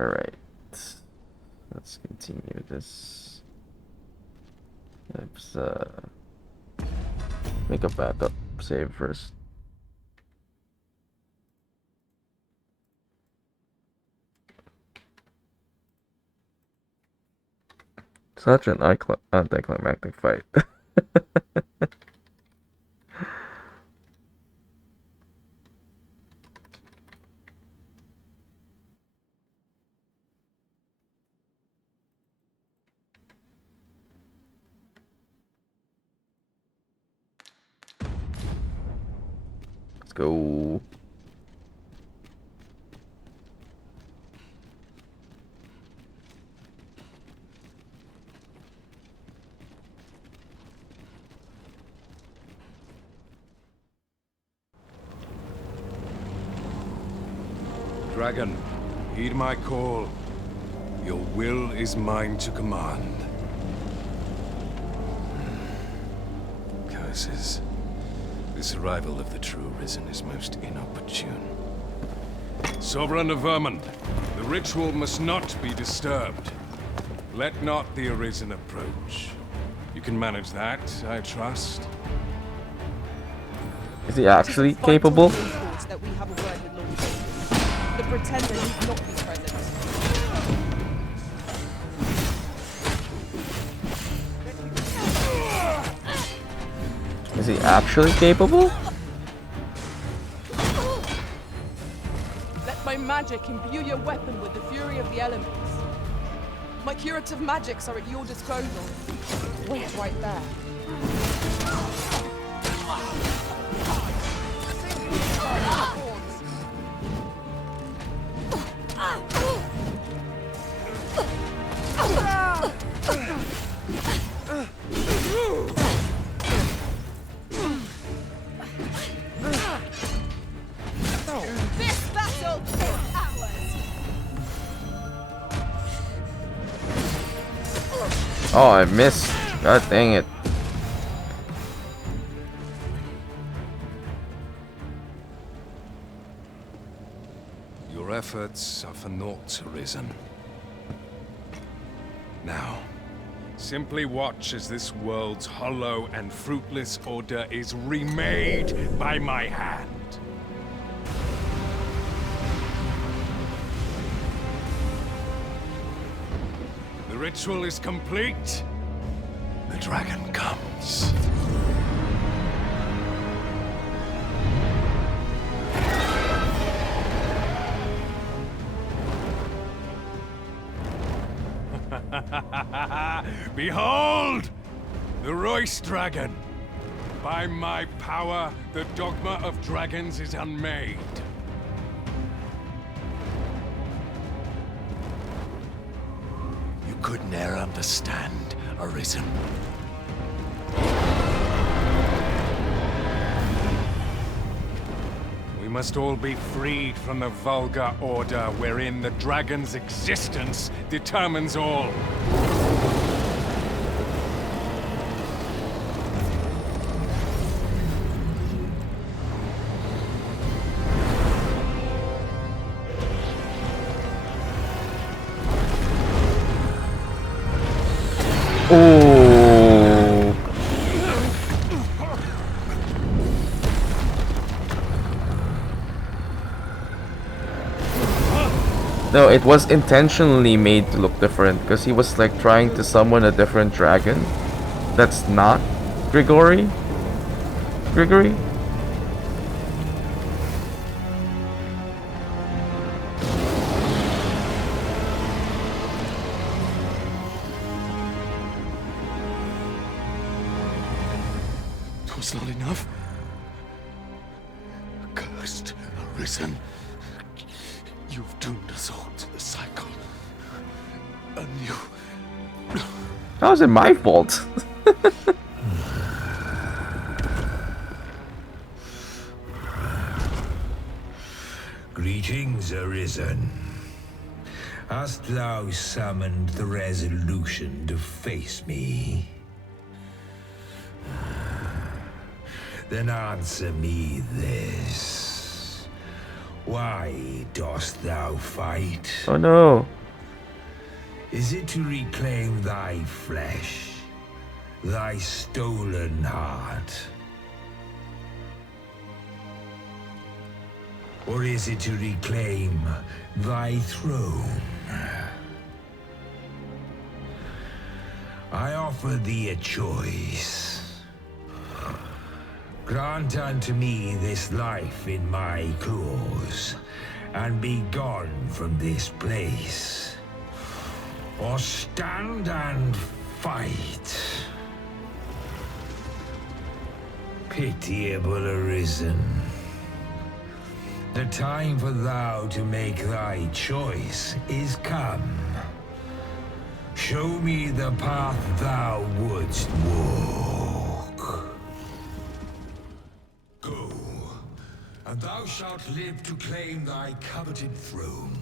Alright. Let's continue this. Let's make a backup save first. Such an anticlimactic fight. Let's go. Dragon, heed my call. Your will is mine to command. Curses. This arrival of the true Risen is most inopportune. Sovereign of Vermund, the ritual must not be disturbed. Let not the Arisen approach. You can manage that, I trust. Is he actually capable? That we have a word with Lord David. The pretender need not be present. Is he actually capable? Let my magic imbue your weapon with the fury of the elements. My curative magics are at your disposal. Wait right there. This battle is ours. Oh, I missed. God dang it. Your efforts are for naught, Arisen. Now, simply watch as this world's hollow and fruitless order is remade by my hand. The ritual is complete. The dragon comes. Behold! The Royce Dragon! By my power, the Dogma of Dragons is unmade. You could ne'er understand, Arisen. We must all be freed from the vulgar order wherein the dragon's existence determines all. Oh. No, it was intentionally made to look different because he was like trying to summon a different dragon. That's not Gregory. Gregory? It was not enough. Cursed, Arisen. You've doomed us all to the cycle. Anew. How is it my fault? Greetings, Arisen. Hast thou summoned the resolution to face me? Then answer me this. Why dost thou fight? Oh no. Is it to reclaim thy flesh, thy stolen heart? Or is it to reclaim thy throne? I offer thee a choice. Grant unto me this life in my claws, and be gone from this place. Or stand and fight. Pitiable Arisen. The time for thou to make thy choice is come. Show me the path thou wouldst walk. Go, and thou shalt live to claim thy coveted throne.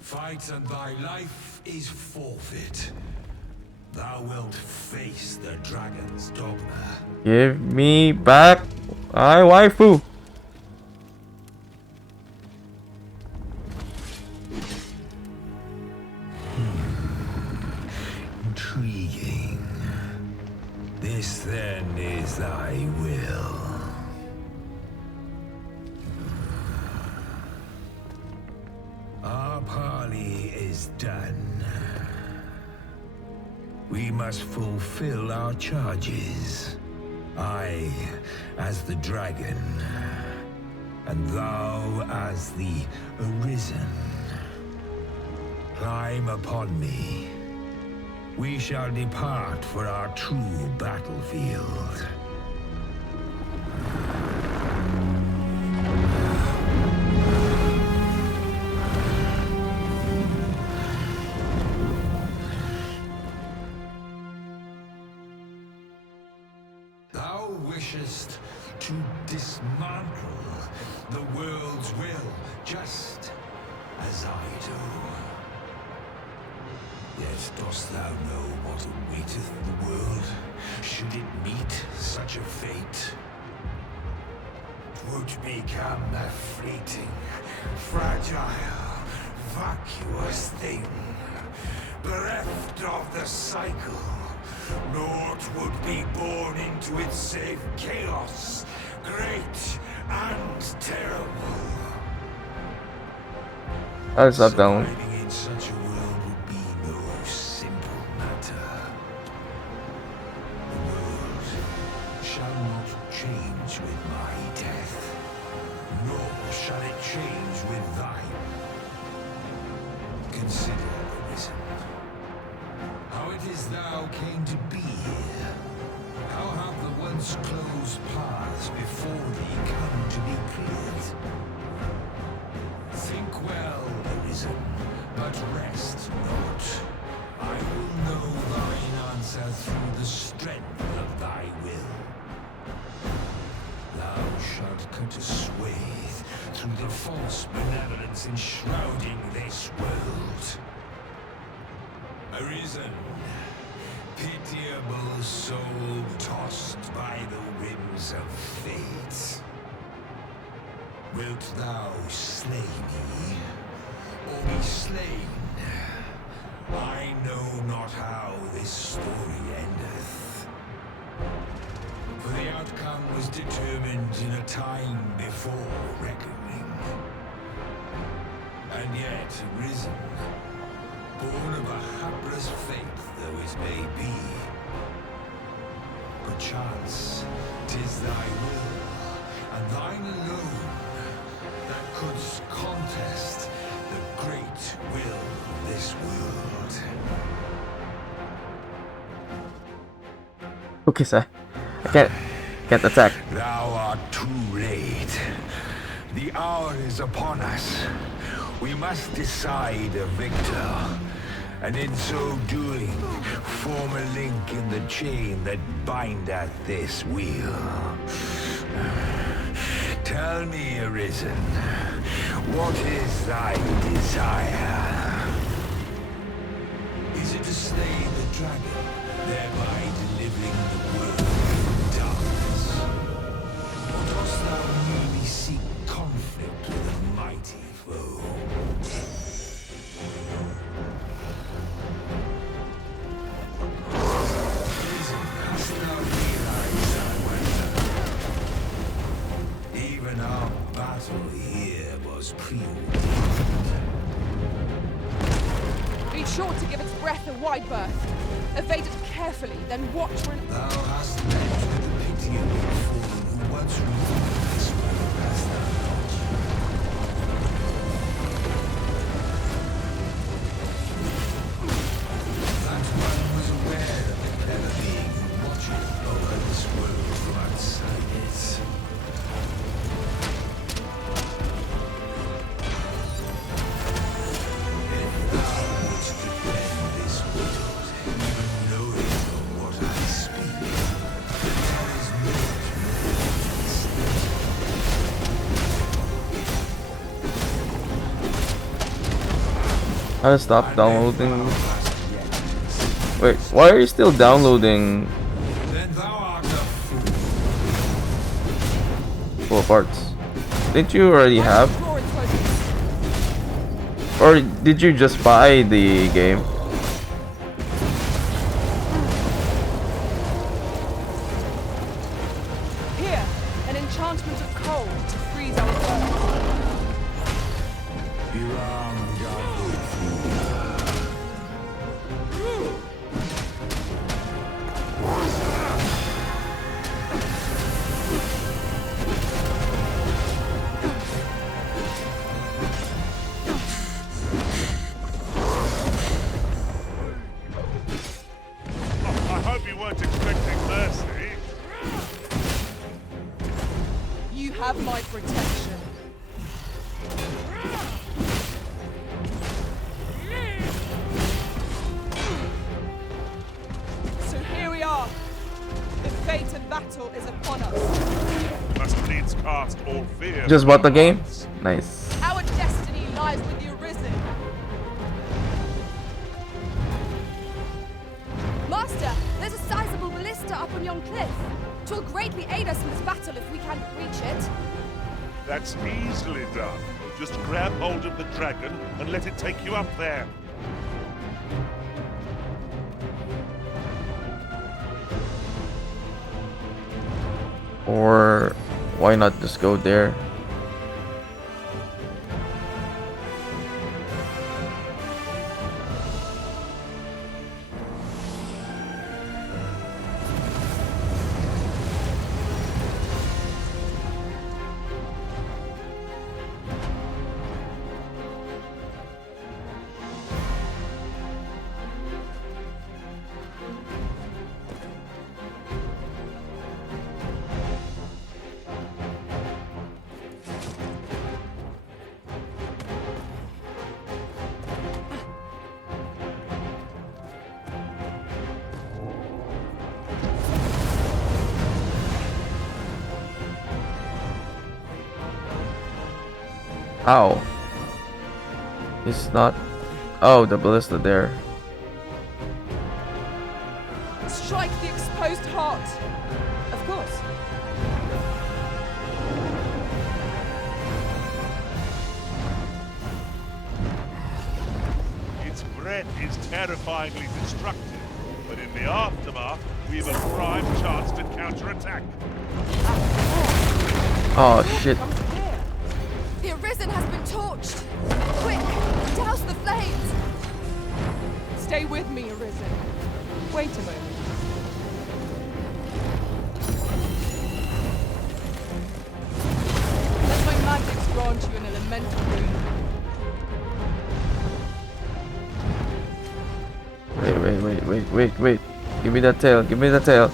Fight and thy life is forfeit. Thou wilt face the dragon's dogma. Give me back my waifu. Intriguing. This then is thy will. Our parley is done. We must fulfill our charges. I, as the dragon, and thou as the Arisen. Climb upon me. We shall depart for our true battlefield. Thou wishest to dismantle the world's will, just as I do. Yet dost thou know what awaiteth the world, should it meet such a fate? 'Twould become a fleeting, fragile, vacuous thing, bereft of the cycle. Naught would be born into it save chaos, great and terrible. I'll stop down. Surviving in such a world would be no simple matter. The world shall not change with my death, nor shall it change with thine. Consider, Arisen, how it is thou came to be here. How have the once closed paths before thee come to be cleared? Think well, Arisen, but rest not. I will know thine answer through the strength of thy will. Thou shalt cut a swathe through the false benevolence enshrouding this world. Arisen, pitiable soul tossed by the winds of fate. Wilt thou slay me, or be slain? I know not how this story endeth. For the outcome was determined in a time before reckoning. And yet, Arisen, born of a hapless fate though it may be, perchance 'tis thy will, and thine alone, that couldst contest the great will of this world. Okay, sir. I can't attack. Thou art too late. The hour is upon us. We must decide a victor, and in so doing, form a link in the chain that bindeth this wheel. Tell me, Arisen, what is thy desire? Is it to slay the dragon, thereby delivering the world from darkness? Or dost thou merely seek conflict with a mighty foe? Hast thou realized, I wonder? Even our battle here was preordained. Be sure to give its breath a wide berth. Evade it carefully, then watch for an... Thou hast met with the pitiable fallen who once ruled this world, hast thou not? That one was aware of the clever being who watcheth over this world from outside it. If thou wouldst defend this world, even knowing of what I speak, there is much How to stop downloading? Wait, why are you still downloading then thou art a fool. full parts? Didn't you already have? Draw its focus. Or did you just buy the game? Here, an enchantment of cold to freeze our bones. You are ungodly fool. I hope you weren't expecting mercy. You have my protection. So here we are. The fate of battle is upon us. Must needs cast all fear. Just bought the from game? hearts. Nice. Our destiny lies with the Arisen. Master, there's a sizable ballista up on yon cliff. 'Twill greatly aid us in this battle if we can reach it. That's easily done. Just grab hold of the dragon and let it take you up there. Or why not just go there? Ow. It's not. Oh, the ballista there. Strike the exposed heart. Of course. Its breath is terrifyingly destructive, but in the aftermath, we have a prime chance to counterattack. Oh shit. Comes here. The Arisen has been torched. Quick, douse the flames. Stay with me, Arisen. Wait a moment. Let my magics grant you an elemental boon. Wait. Give me that tail. Give me the tail.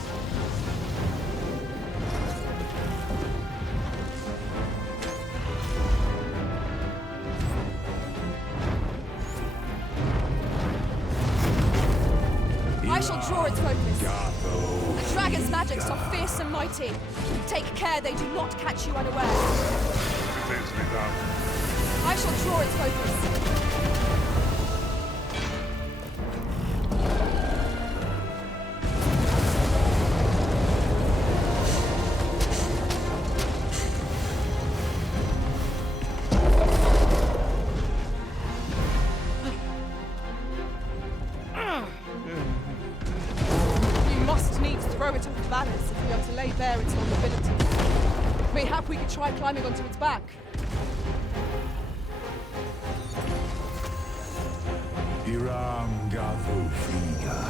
I shall draw its focus. The dragon's magics are fierce and mighty. Take care they do not catch you unaware. It's easily done. I shall draw its focus. to lay bare its vulnerability. Mayhap we could try climbing onto its back. Iram Gatho Fliga.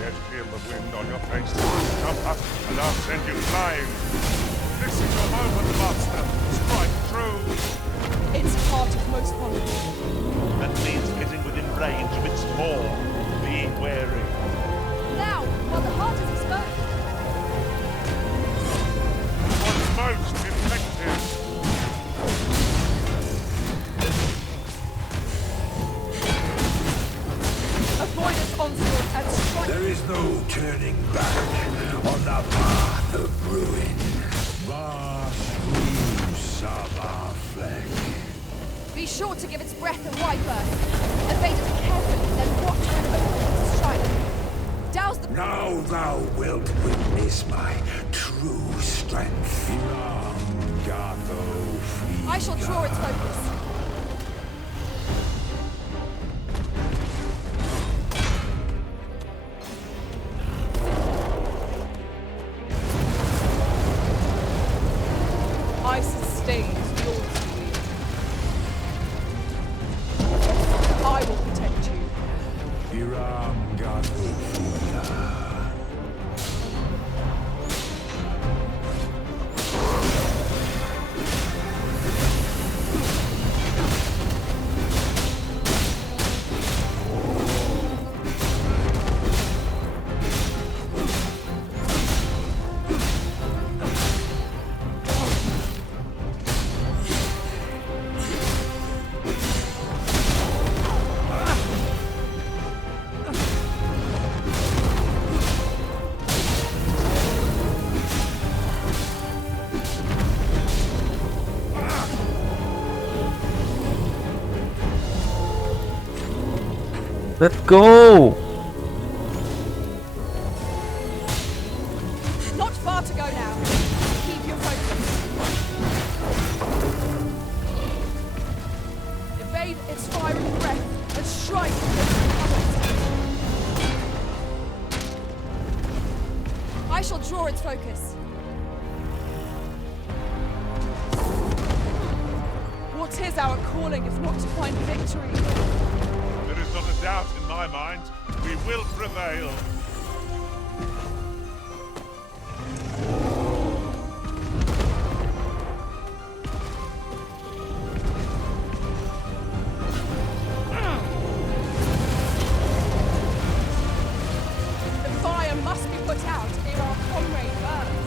Yet feel the wind on your face. Jump up, and I'll send you flying. This is your moment, Master. Strike true. It's part of most vulnerable. That means getting within range of its maw. Be wary. Now, while the heart is exposed. What's most effective? Avoid its onslaught and strike. There is no turning back on the path of ruin. Be sure to give its breath a wide berth. Evade it carefully, then watch when it opens its strike. Douse the... Now thou wilt witness my true strength. I shall draw its focus. I sustain your belief. I will protect you. Iram Gatho Fliga. Let's go! Not far to go now. Keep your focus. Evade its fiery breath and strike with I shall draw its focus. What is our calling if not to find victory? There is not a doubt in my mind. We will prevail. The fire must be put out ere our comrade burns.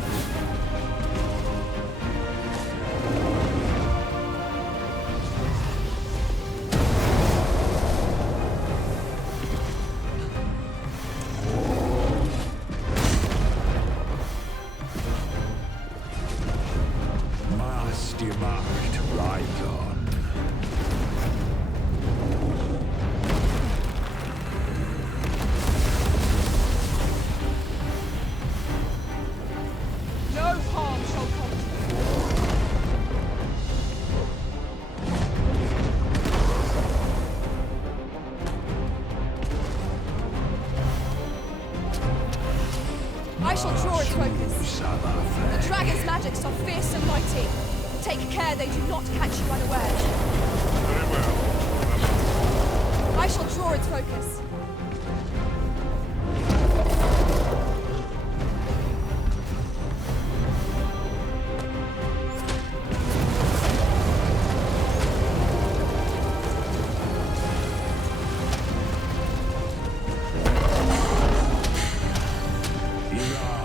Must you marked right on. No harm shall come to you. I shall draw its focus. The dragon's magics are fierce and mighty. Take care they do not catch you unawares. Very well. I shall draw its focus.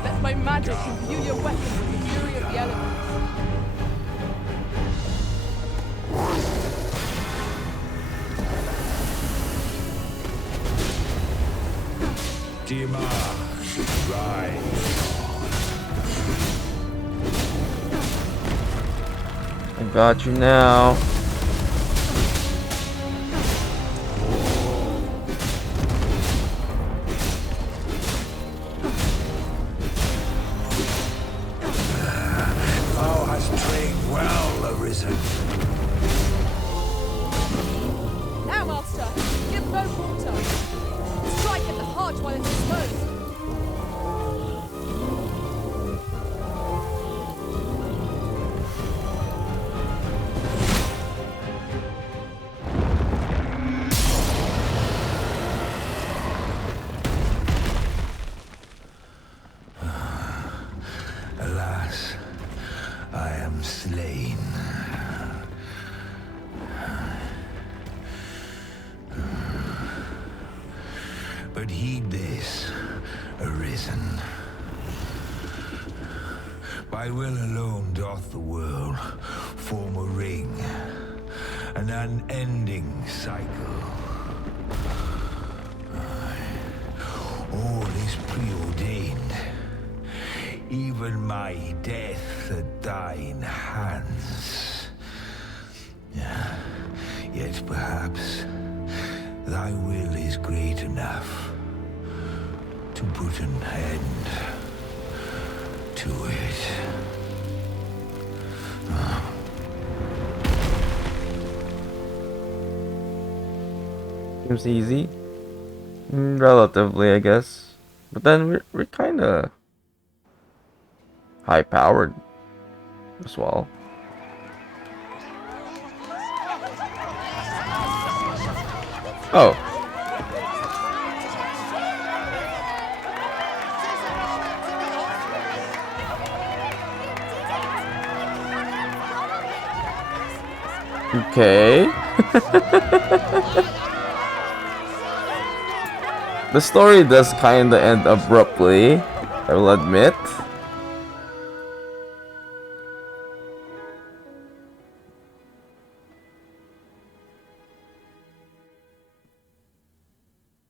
Let my magic imbue your weapon with the fury of the elements. Demarked right I got you now. Thou hast trained well, Arisen. Now, Master, give no quarter. Strike at the heart while it's exposed. But heed this, Arisen. By will alone doth the world form a ring, an unending cycle. All is preordained, even my death at thine hands. Yet perhaps thy will is great enough to put an end to it. Seems easy. Relatively, I guess. But then we're kinda high powered as well. Oh. Okay. The story does kinda end abruptly, I will admit.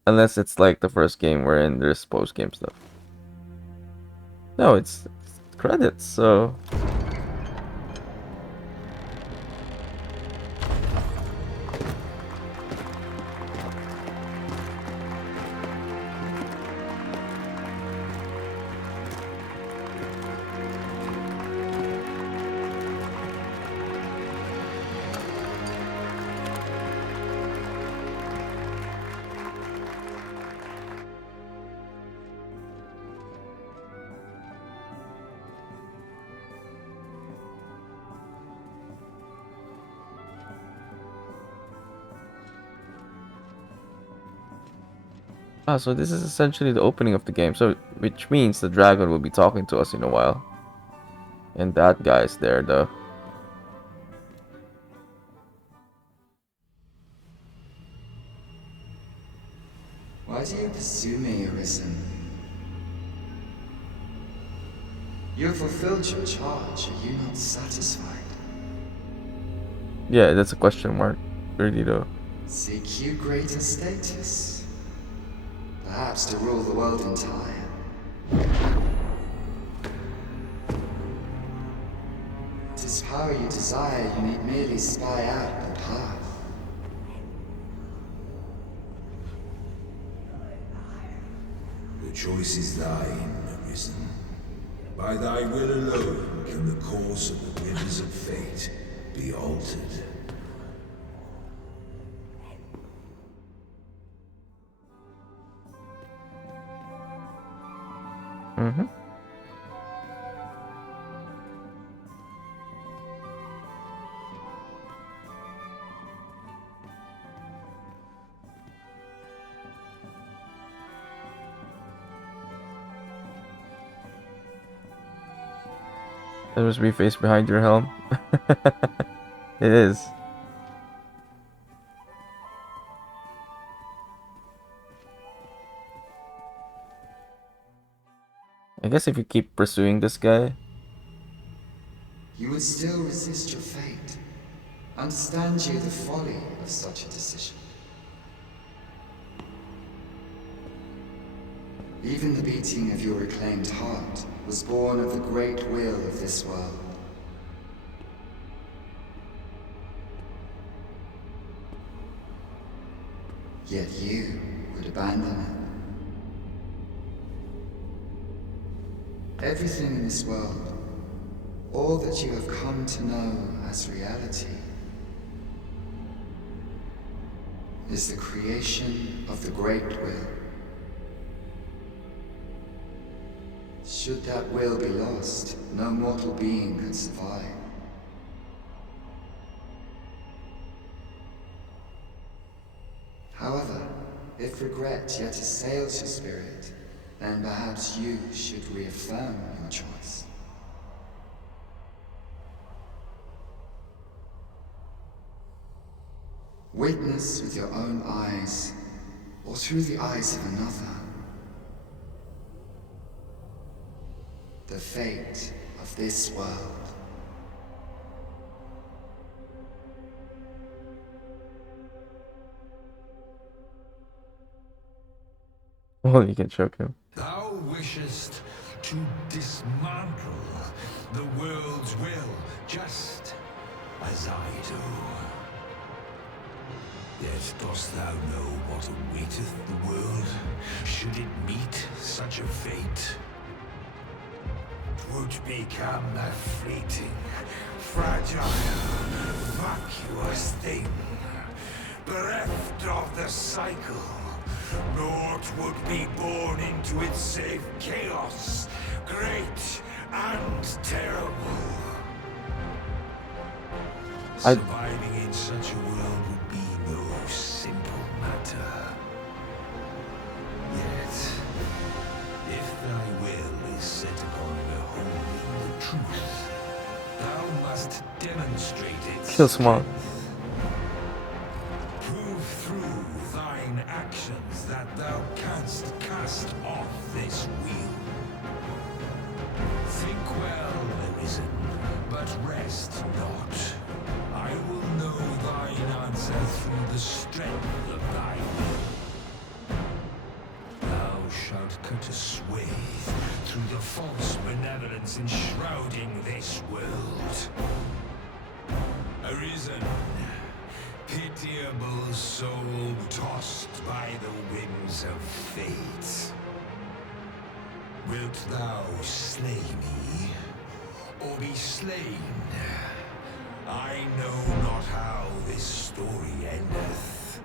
Unless it's like the first game wherein there's post-game stuff. No, it's credits, so... Ah, so this is essentially the opening of the game, so which means the dragon will be talking to us in a while. And that guy's there though. Why do you pursue me, Arisen? You have fulfilled your charge, are you not satisfied? Yeah, that's a question mark. Really though. Seek you greater status? Perhaps to rule the world entire. Tis power you desire, you need merely spy out the path. The choice is thine, Arisen. By thy will alone can the course of the rivers of fate be altered. Mm-hmm. That must be face behind your helm. It is. I guess if you keep pursuing this guy. You would still resist your fate. Understand you the folly of such a decision. Even the beating of your reclaimed heart was born of the great will of this world. Yet you would abandon it. Everything in this world, all that you have come to know as reality, is the creation of the great will. Should that will be lost, no mortal being could survive. However, if regret yet assails your spirit, then perhaps you should reaffirm your choice. Witness with your own eyes, or or through the eyes of another. The fate of this world. Well, you can choke him. Thou wishest to dismantle the world's will, just as I do. Yet dost thou know what awaiteth the world, should it meet such a fate? 'Twould become a fleeting, fragile, vacuous thing, bereft of the cycle. Naught would be born into its safe chaos, great and terrible. Surviving in such a world would be no simple matter. Yet, if thy will is set upon beholding the truth, thou must demonstrate its Kill smart. Prove through thine actions that thou canst cast off this wheel. Think well, Arisen, but rest not. I will know thine answer through the strength of thy will. Thou shalt cut a swathe through the false benevolence enshrouding this world. Arisen, pitiable soul tossed by the winds of fate. Wilt thou slay me, or be slain? I know not how this story endeth.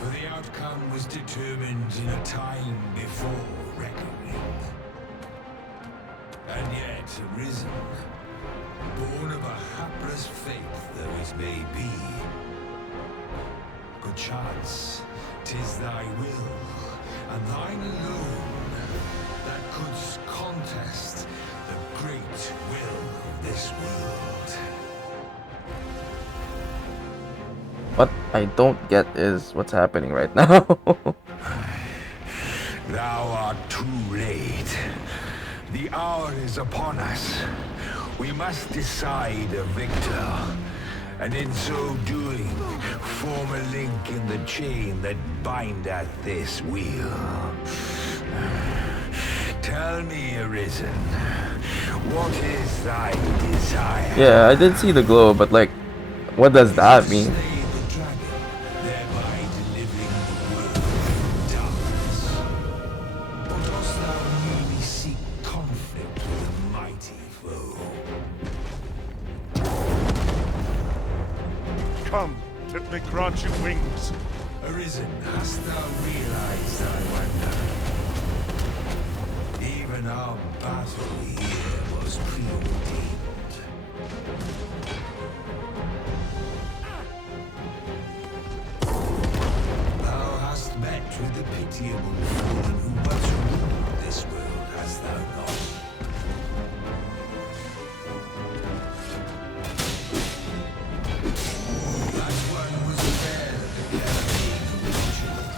For the outcome was determined in a time before reckoning. And yet arisen, born of a hapless faith though it may be. Perchance, 'tis thy will, and thine alone, that couldst contest the great will of this world. What I don't get is what's happening right now. Thou art too late. The hour is upon us. We must decide a victor, and in so doing, form a link in the chain that bindeth this wheel. Tell me, Arisen, what is thy desire? Yeah, I did see the glow, but like, what does that mean? Slay the dragon, thereby delivering the world from darkness. Or dost thou merely seek conflict with a mighty foe? Come, let me grant you wings. Arisen, hast thou realized thy wonder? Even our battle here was preordained. Thou hast met with the pitiable fallen who once ruled this world, hast thou not? That one was aware of the campaign who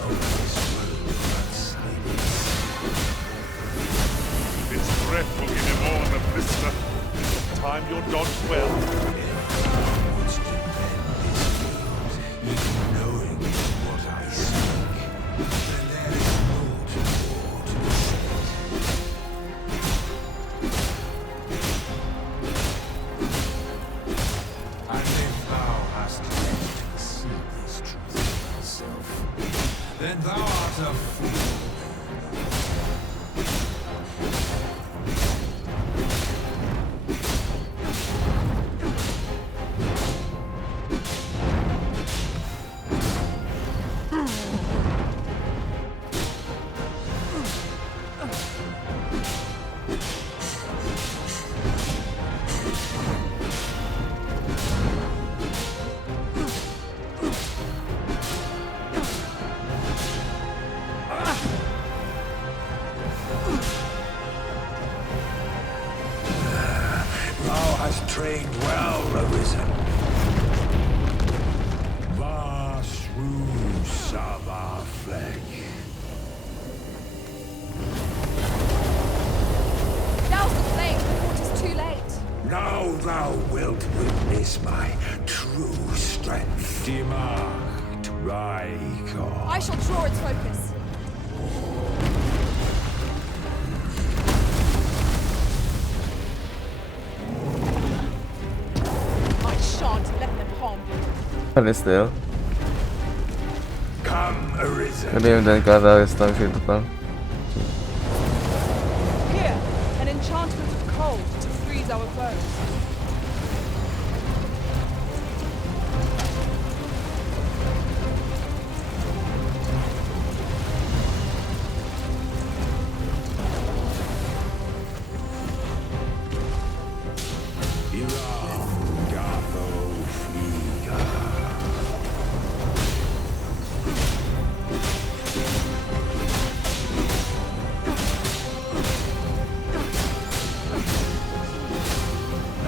over this world of silence. Its breath will give him more than a blister. Time your dodge well. Wants to bend this world, even knowing what I speak. Then there is more to be said. And if thou hast yet to see this truth for thyself, then thou art a fool. Thou hast trained well, Arisen. Vasru Sava. flag. Now's the flame before it is too late. Now thou wilt witness my true strength. Demarked Rykon. I shall draw its focus. I shan't let them harm you. Ano still? Come, Arisen. Hindi yung dan katalis lang siya ito. Here, an enchantment of cold to freeze our foes.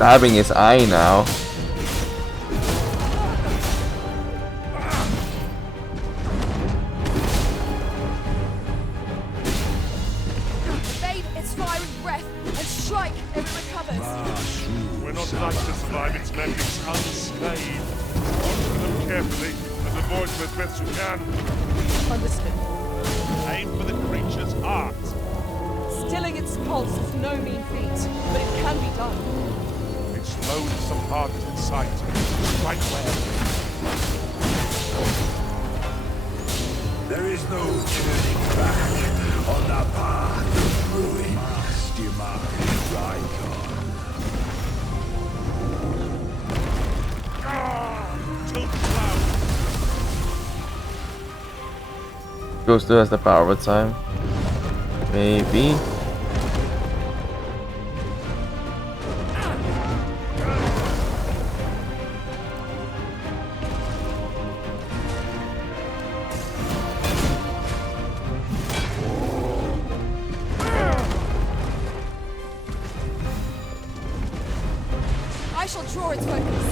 Stabbing his eye now. Bathe its fiery breath and strike if it recovers. We're not like to survive its magics unscathed. Monitor them carefully and avoid them as best you can. Understood. Aim for the creature's heart. Stilling its pulse is no mean feat, but it can be done. Its loathsome heart in sight. Strike well. There is no turning back on the path of ruin. Demarked Rykon. Tilt cloud. Ghost 2 has the power of time. Maybe. I shall draw its focus.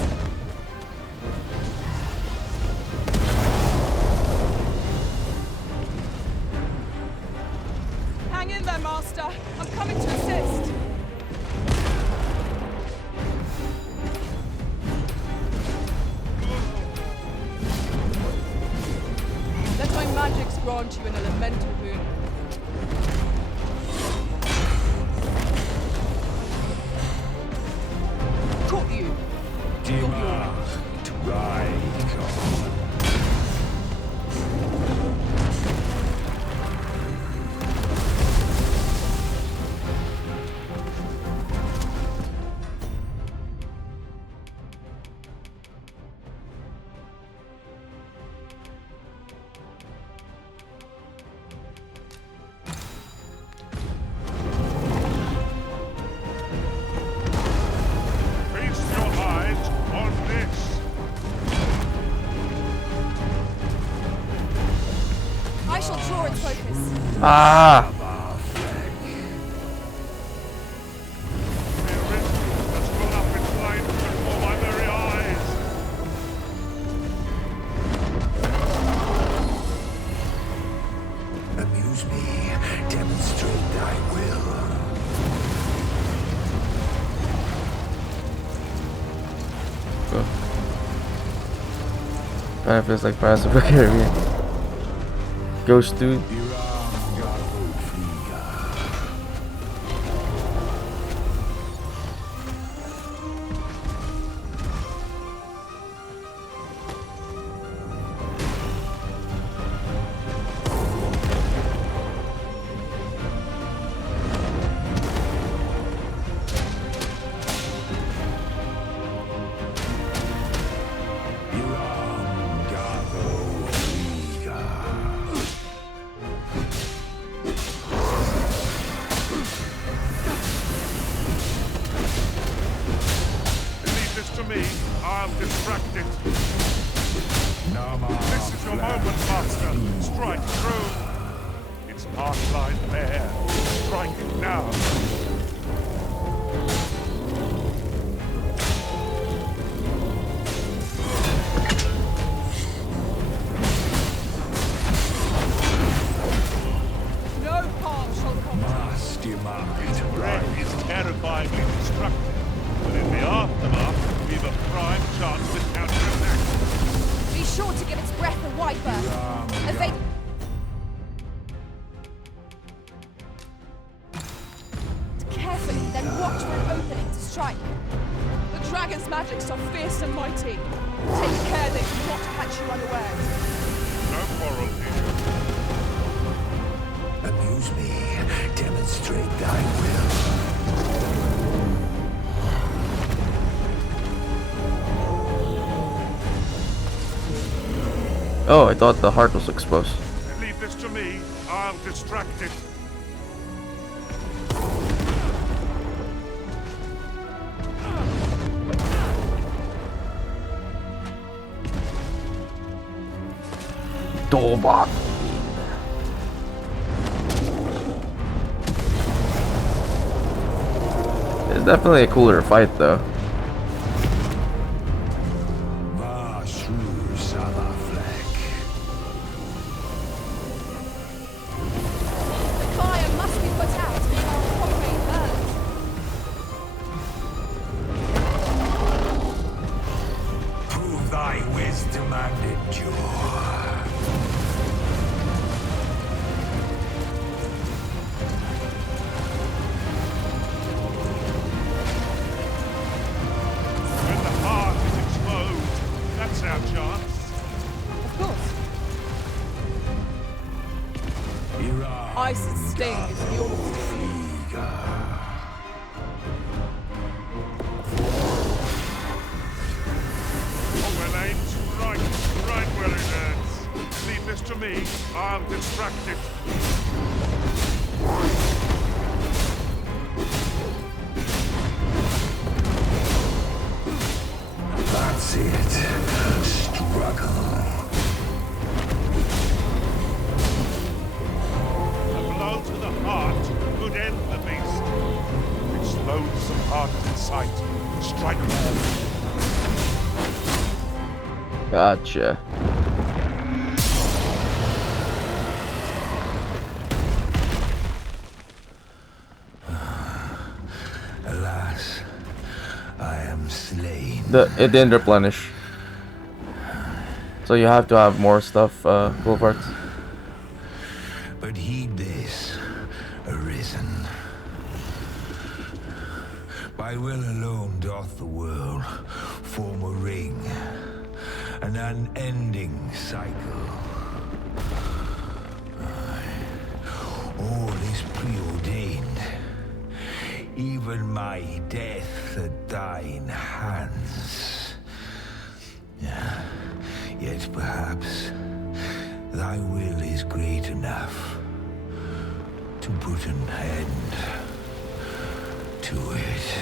Hang in there, Master. I'm coming to assist. Let my magics grant you an elemental boon. Caught you. Demarked Rykon. Feast your eyes on this. I shall draw its focus. Ah! The Arisen has grown up in flames before my very eyes. Amuse me. Demonstrate thy will. Kind of feels like Pirates of the Caribbean. Ghost 2. Leave this to me. I'm distracted. This is your moment, Master. Strike through. Its heart lies bare. Strike it now. Evade. Carefully, then watch for an opening to strike. The dragon's magics are fierce and mighty. Take care they do not catch you unawares. No quarrel here. Amuse me. Demonstrate thy will. Oh, I thought the heart was exposed. Leave this to me. I'll distract it. Dogma. It's definitely a cooler fight though. The fire must be put out if our foray burns. Prove thy wisdom and endure. When the heart is exposed, that's our chance. Of course. Ira. Ice's sting is yours to see. Oh, well aimed. Right where it hurts. Leave this to me. I'll distract it. That's it. Struggle. A blow to the heart could end the beast. Explode some heart in sight. Strike home. Gotcha. Alas, I am slain. It didn't replenish. So you have to have more stuff, Wolfart. But heed this, Arisen. By will alone doth the world form a ring, an unending cycle. All is preordained. Even my death at thine hands. Yet perhaps thy will is great enough to put an end to it.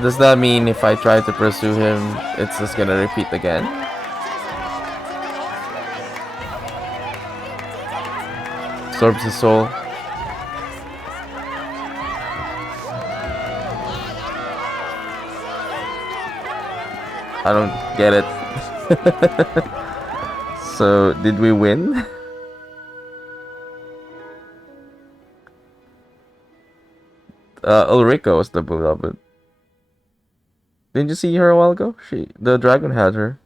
Does that mean if I try to pursue him, it's just gonna repeat again? Absorbs his soul. I don't get it. So, did we win? Ulrika was the beloved. Didn't you see her a while ago? The dragon had her.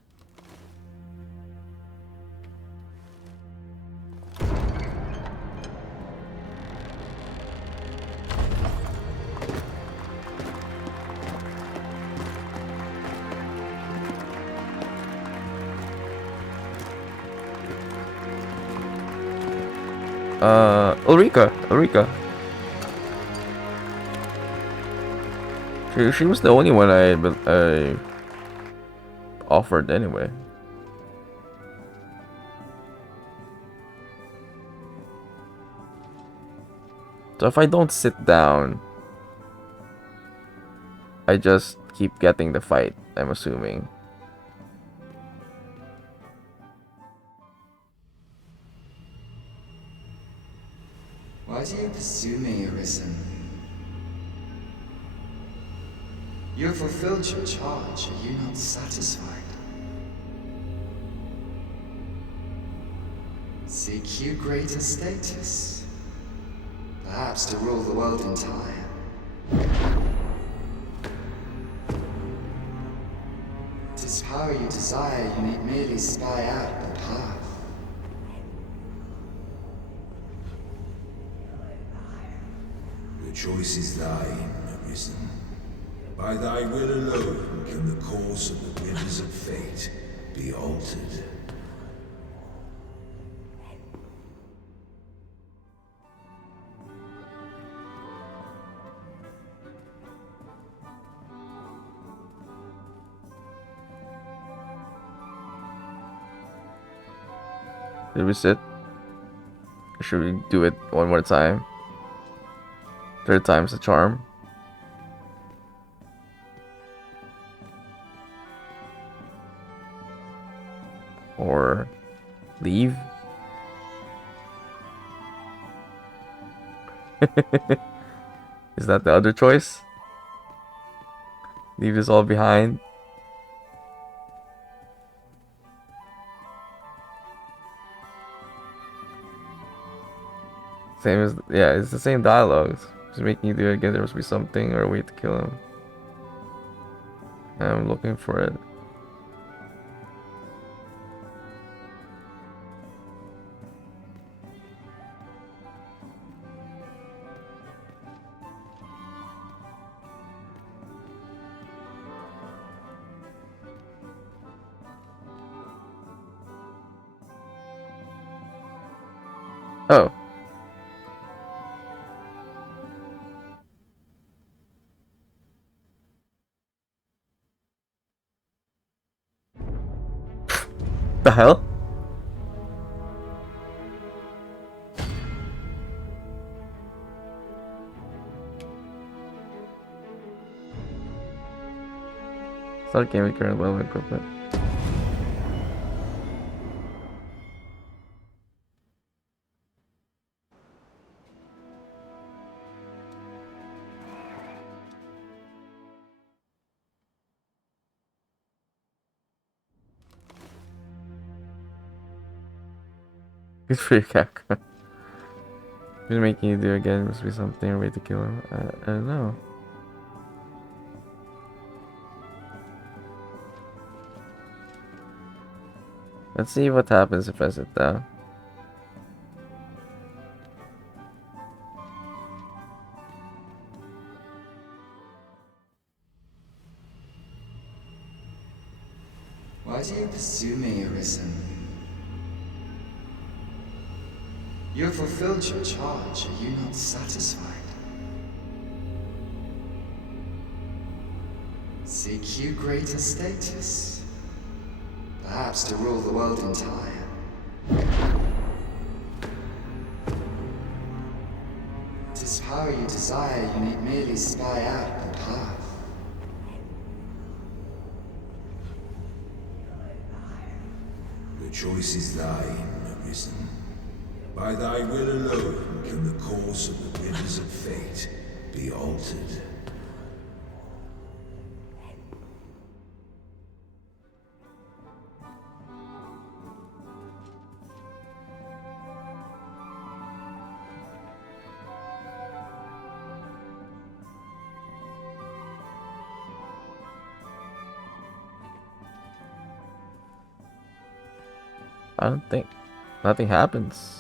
Ulrika. She was the only one I offered anyway. So if I don't sit down, I just keep getting the fight, I'm assuming. Why do you pursue me, Arisen? You have fulfilled your charge, are you not satisfied? Seek you greater status? Perhaps to rule the world entire? Tis power you desire, you need merely spy out the path. The choice is thine, Arisen. By thy will alone can the course of the rivers of fate be altered. Did we sit? Or should we do it one more time? Third time's the charm. Or leave? Is that the other choice? Leave this all behind? Same as, yeah, it's the same dialogues. Just making you do it again. There must be something or a way to kill him. I'm looking for it. Oh. The hell? Start game with current level equipment. Good for your cat. Just making you do again must be something or way to kill him. I don't know. Let's see what happens if I sit down. Why do you pursue me, Arisen? You have fulfilled your charge, are you not satisfied? Seek you greater status? Perhaps to rule the world entire? Tis power you desire, you need merely spy out the path. The choice is thine, Arisen. By thy will alone can the course of the rivers of fate be altered. I don't think nothing happens.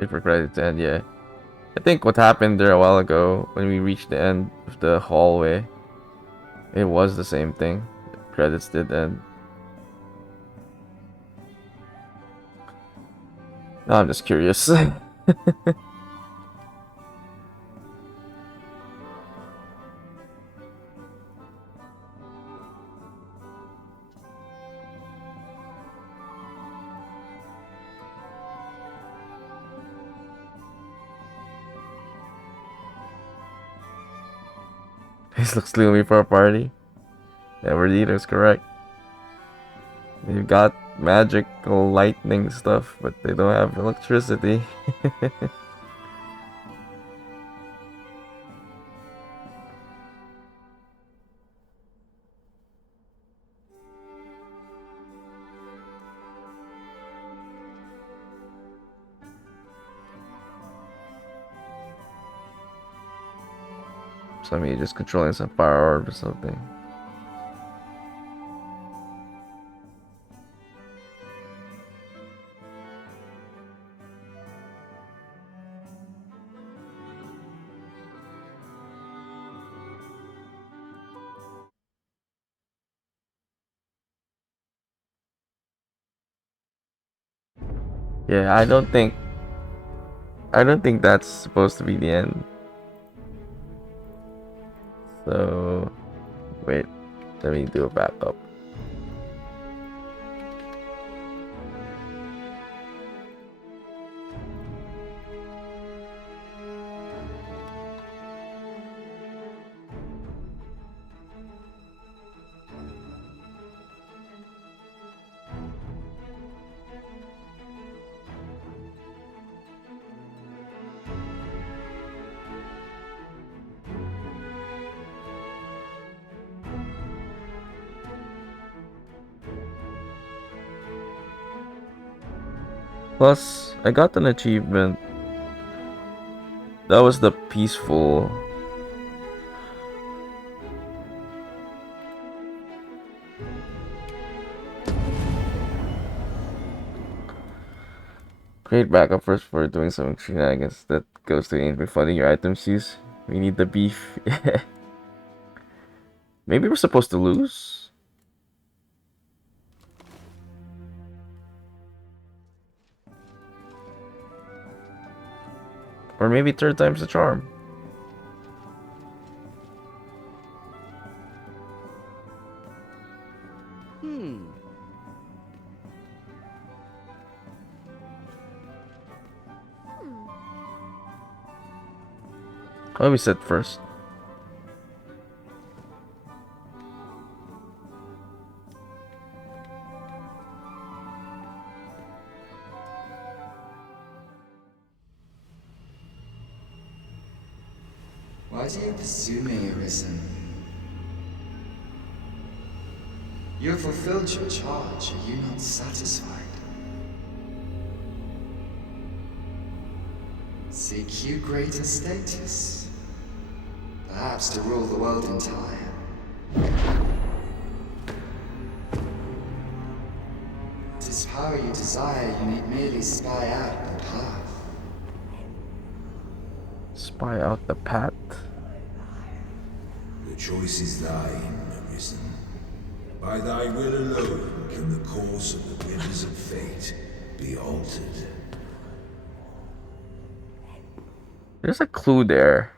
Wait for credits to end, yeah. I think what happened there a while ago when we reached the end of the hallway, it was the same thing. Credits did end. No, I'm just curious. This looks gloomy for a party. Yeah, Verdito's correct. They've got magical lightning stuff, but they don't have electricity. So I mean, just controlling some fire orb or something. Yeah, I don't think that's supposed to be the end. So wait, let me do a backup. Plus, I got an achievement. That was the peaceful. Create backup first for doing some shenanigans. That goes to refunding your items use. We need the beef. Maybe we're supposed to lose? Or maybe third time's the charm. What we said first. Why do you pursue me, Arisen? You have fulfilled your charge. Are you not satisfied? Seek you greater status? Perhaps to rule the world entire? Tis power you desire, you need merely spy out the path. Spy out the path? The choice is thine, Arisen. By thy will alone can the course of the rivers of fate be altered. There's a clue there.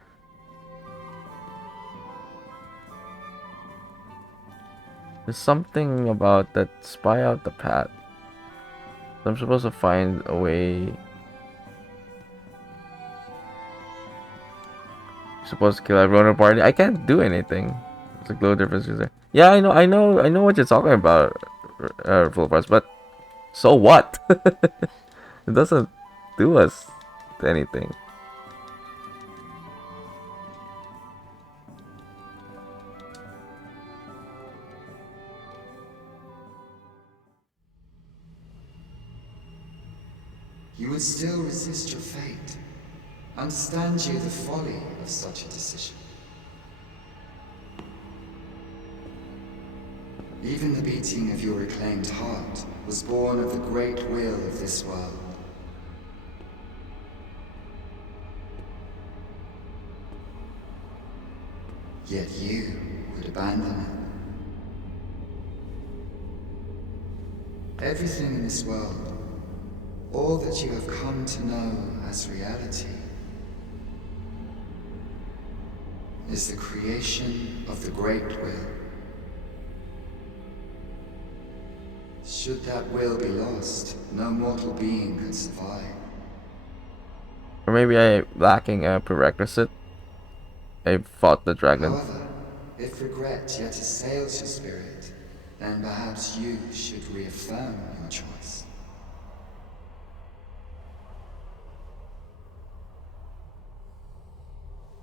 There's something about that spy out the path. I'm supposed to find a way. Supposed to kill everyone in the party. I can't do anything. There's a glow difference there. Yeah, I know what you're talking about, full price. But so what? It doesn't do us anything. You would still resist your fate. Understand you the folly of such a decision. Even the beating of your reclaimed heart was born of the great will of this world. Yet you would abandon it. Everything in this world, all that you have come to know as reality, is the creation of the Great Will. Should that will be lost, no mortal being could survive. Or maybe I'm lacking a prerequisite. I fought the dragon. However, If regret yet assails your spirit, then perhaps you should reaffirm your choice.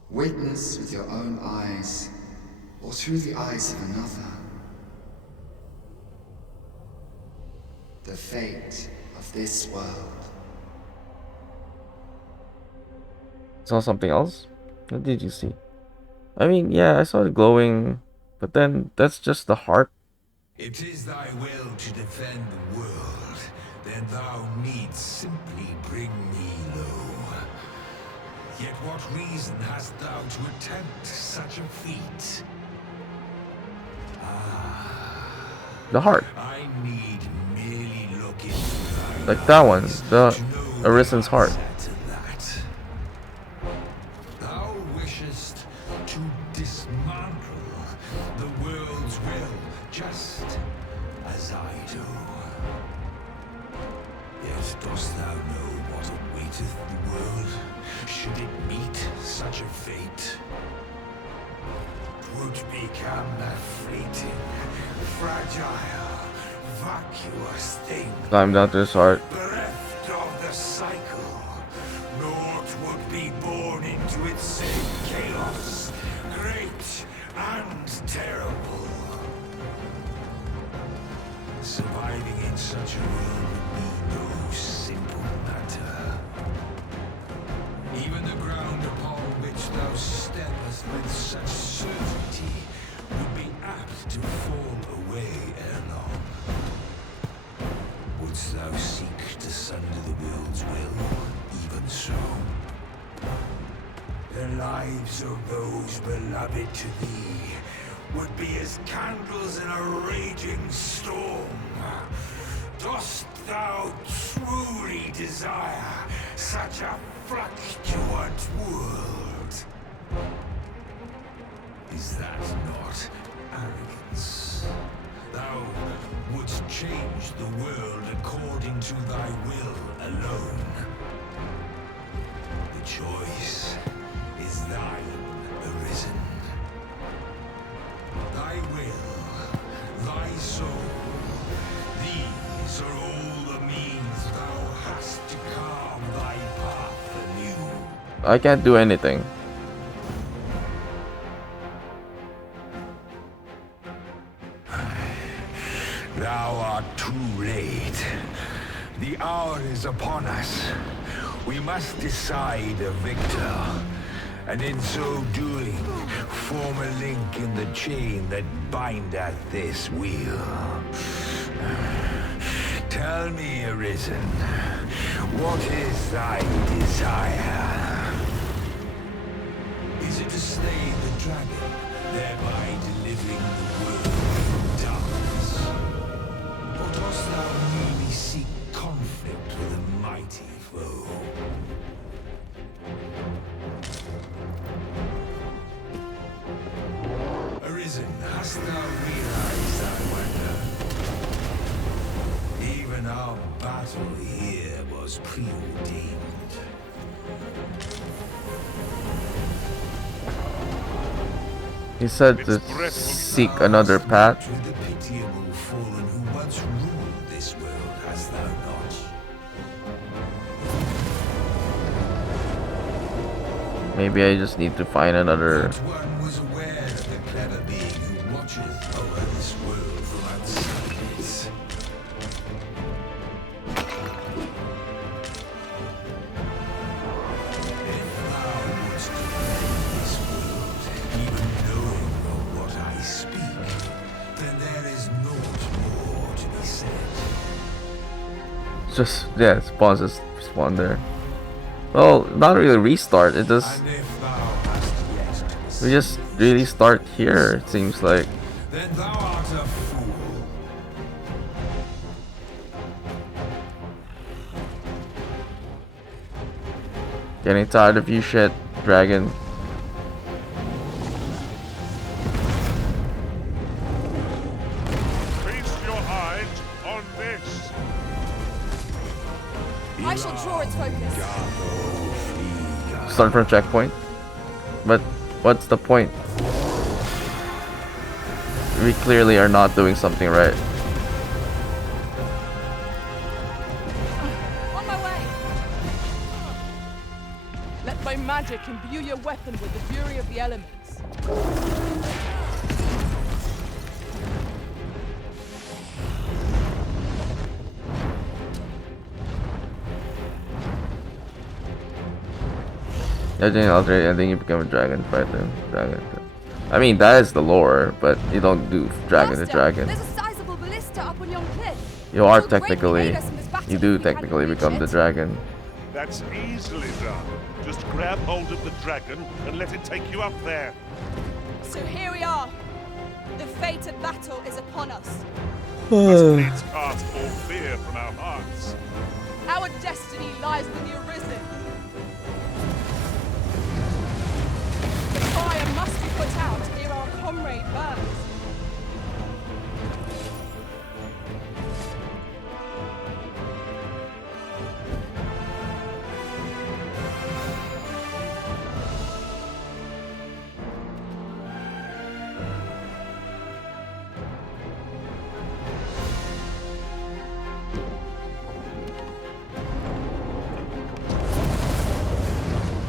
Witness with your own eyes, or through the eyes of another, the fate of this world. Saw something else? What did you see? I mean, yeah, I saw it glowing, but then that's just the heart. It is thy will to defend the world, then thou needst simply bring me low. Yet what reason hast thou to attempt such a feat? The heart. I need merely look into thy Like that one, eyes the to know Arisen's the heart. answer to that. Thou wishest to dismantle the world's will, just as I do. Yet dost thou know what awaiteth the world, should it meet such a fate? 'Twould become a fleeting, fragile, vacuous thing, Climb down to his heart. bereft of the cycle. Naught would be born into its same chaos, great and terrible. Surviving in such a world would be no simple matter. Even the ground upon which thou steppest with such certainty would be apt to fall away ere long. Wouldst thou seek to sunder the world's will, even so? The lives of those beloved to thee would be as candles in a raging storm. Dost thou truly desire such a fluctuant world? Is that not arrogance? Thou wouldst change the world according to thy will alone. The choice is thine, Arisen. Thy will, thy soul, these are all the means thou hast to carve thy path anew. I can't do anything. Thou art too late. The hour is upon us. We must decide a victor, and in so doing, form a link in the chain that bindeth this wheel. Tell me, Arisen, what is thy desire? Is it to slay the dragon, thereby delivering the world from darkness? Or dost thou merely seek conflict with a mighty foe? Arisen, hast thou realized thy wonder? Even our battle here was preordained. He said to seek another path. With the pitiable fallen who once ruled this world, hast thou not? Maybe I just need to find another. That one was aware of the clever being who watcheth over this world from outside it. If thou wouldst defend this world, even knowing of what I speak, then there is naught more to be said. Just, yeah, spawn there. Well, not really restart. It just, And if thou hast yet to we just really start here. It seems like. then thou art a fool. Getting tired of you shit, dragon. Feast your eyes on this. I shall draw its focus. Start from checkpoint. But what's the point? we clearly are not doing something right. On my way. Let my magic imbue your weapon with the fury of the elements. Judging alternate ending, you become a dragon fighter. I mean, that is the lore, but you don't do dragon to Master, dragon. There's a sizable ballista up on yon cliff. You are It'll greatly technically, aid us in this battle you do if we can technically reach become the it. dragon. That's easily done. Just grab hold of the dragon and let it take you up there. So here we are. The fated battle is upon us. Let's cast all fear from our hearts. Our destiny lies with the Arisen. The fire must be put out ere our comrade burns.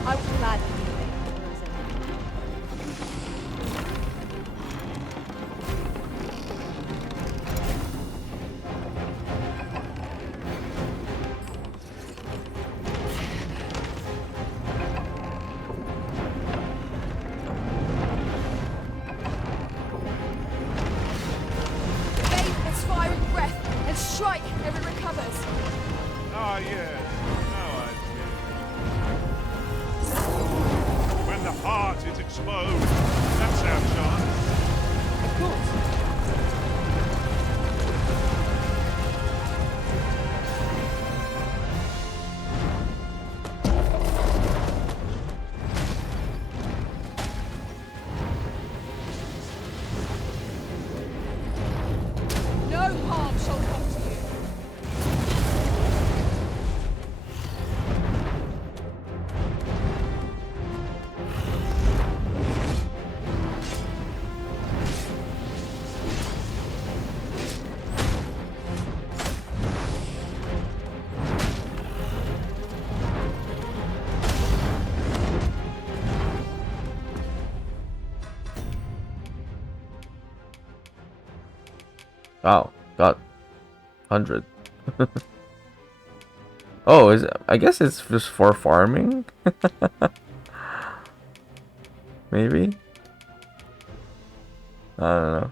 I would gladly obey the Arisen. Bathe its fiery breath and strike ere it recovers. Ah, yes. Now I see. When the heart is exposed, that's our chance. Of course. No harm shall come to you. Wow, got 100. Oh, I guess it's just for farming? Maybe? I don't know.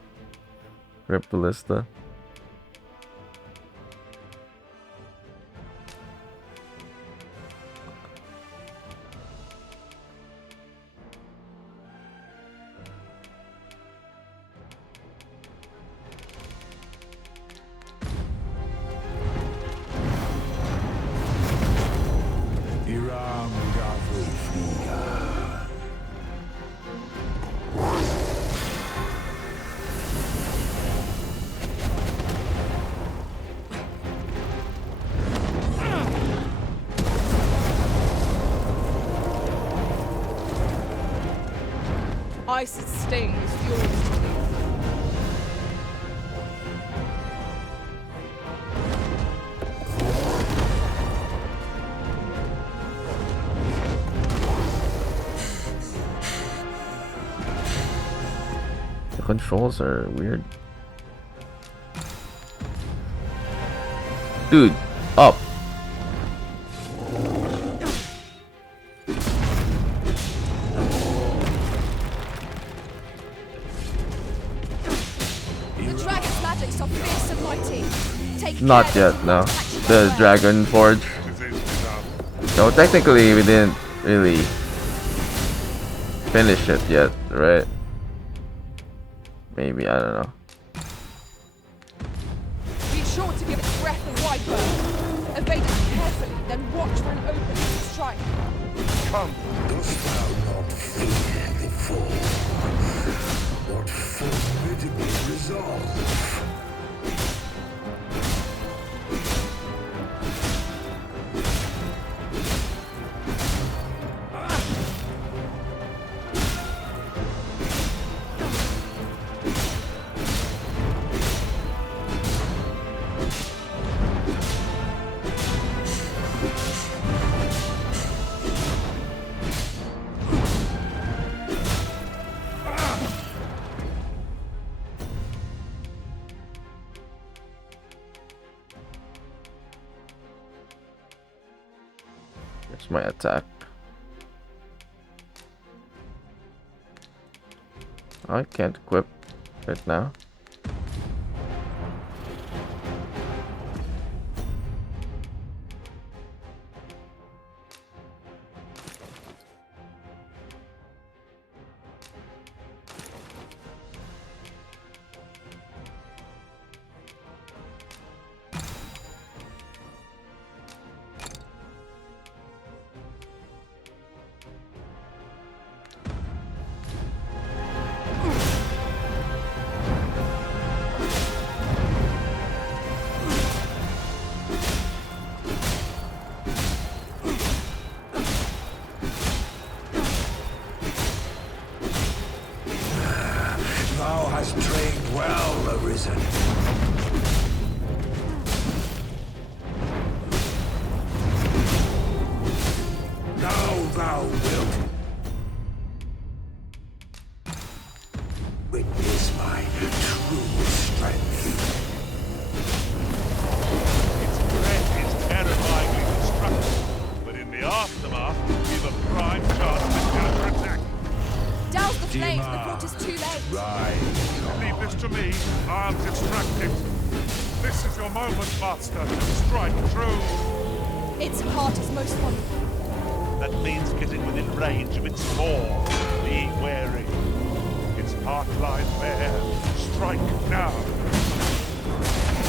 Rip Ballista. Iram Gavrifiga. Ice's sting is yours to leave. The controls are weird. Dude, up. The dragon's magics are fierce and mighty. Take Not care yet, they do no. not catch you The unaware. Dragon Forge. It is done. No, technically we didn't really finish it yet, right? Maybe, I don't know. Be sure to give its breath a wide berth. Evade it carefully, then watch for an opening to strike. Come. Dost thou not fear the fall? What formidable resolve! It's my attack. I can't equip it now. Thou hast trained well, Arisen. Now thou wilt witness my true strength. Its threat is terrifyingly destructive, but in the aftermath, we've a prime chance to counterattack. Douse the flames before it is too late. Right. Leave this to me. Arms extracted. This is your moment, Master. Strike true. Its heart is most wonderful. That means getting within range of its maw. Be wary. Its heart lies bare. Strike now.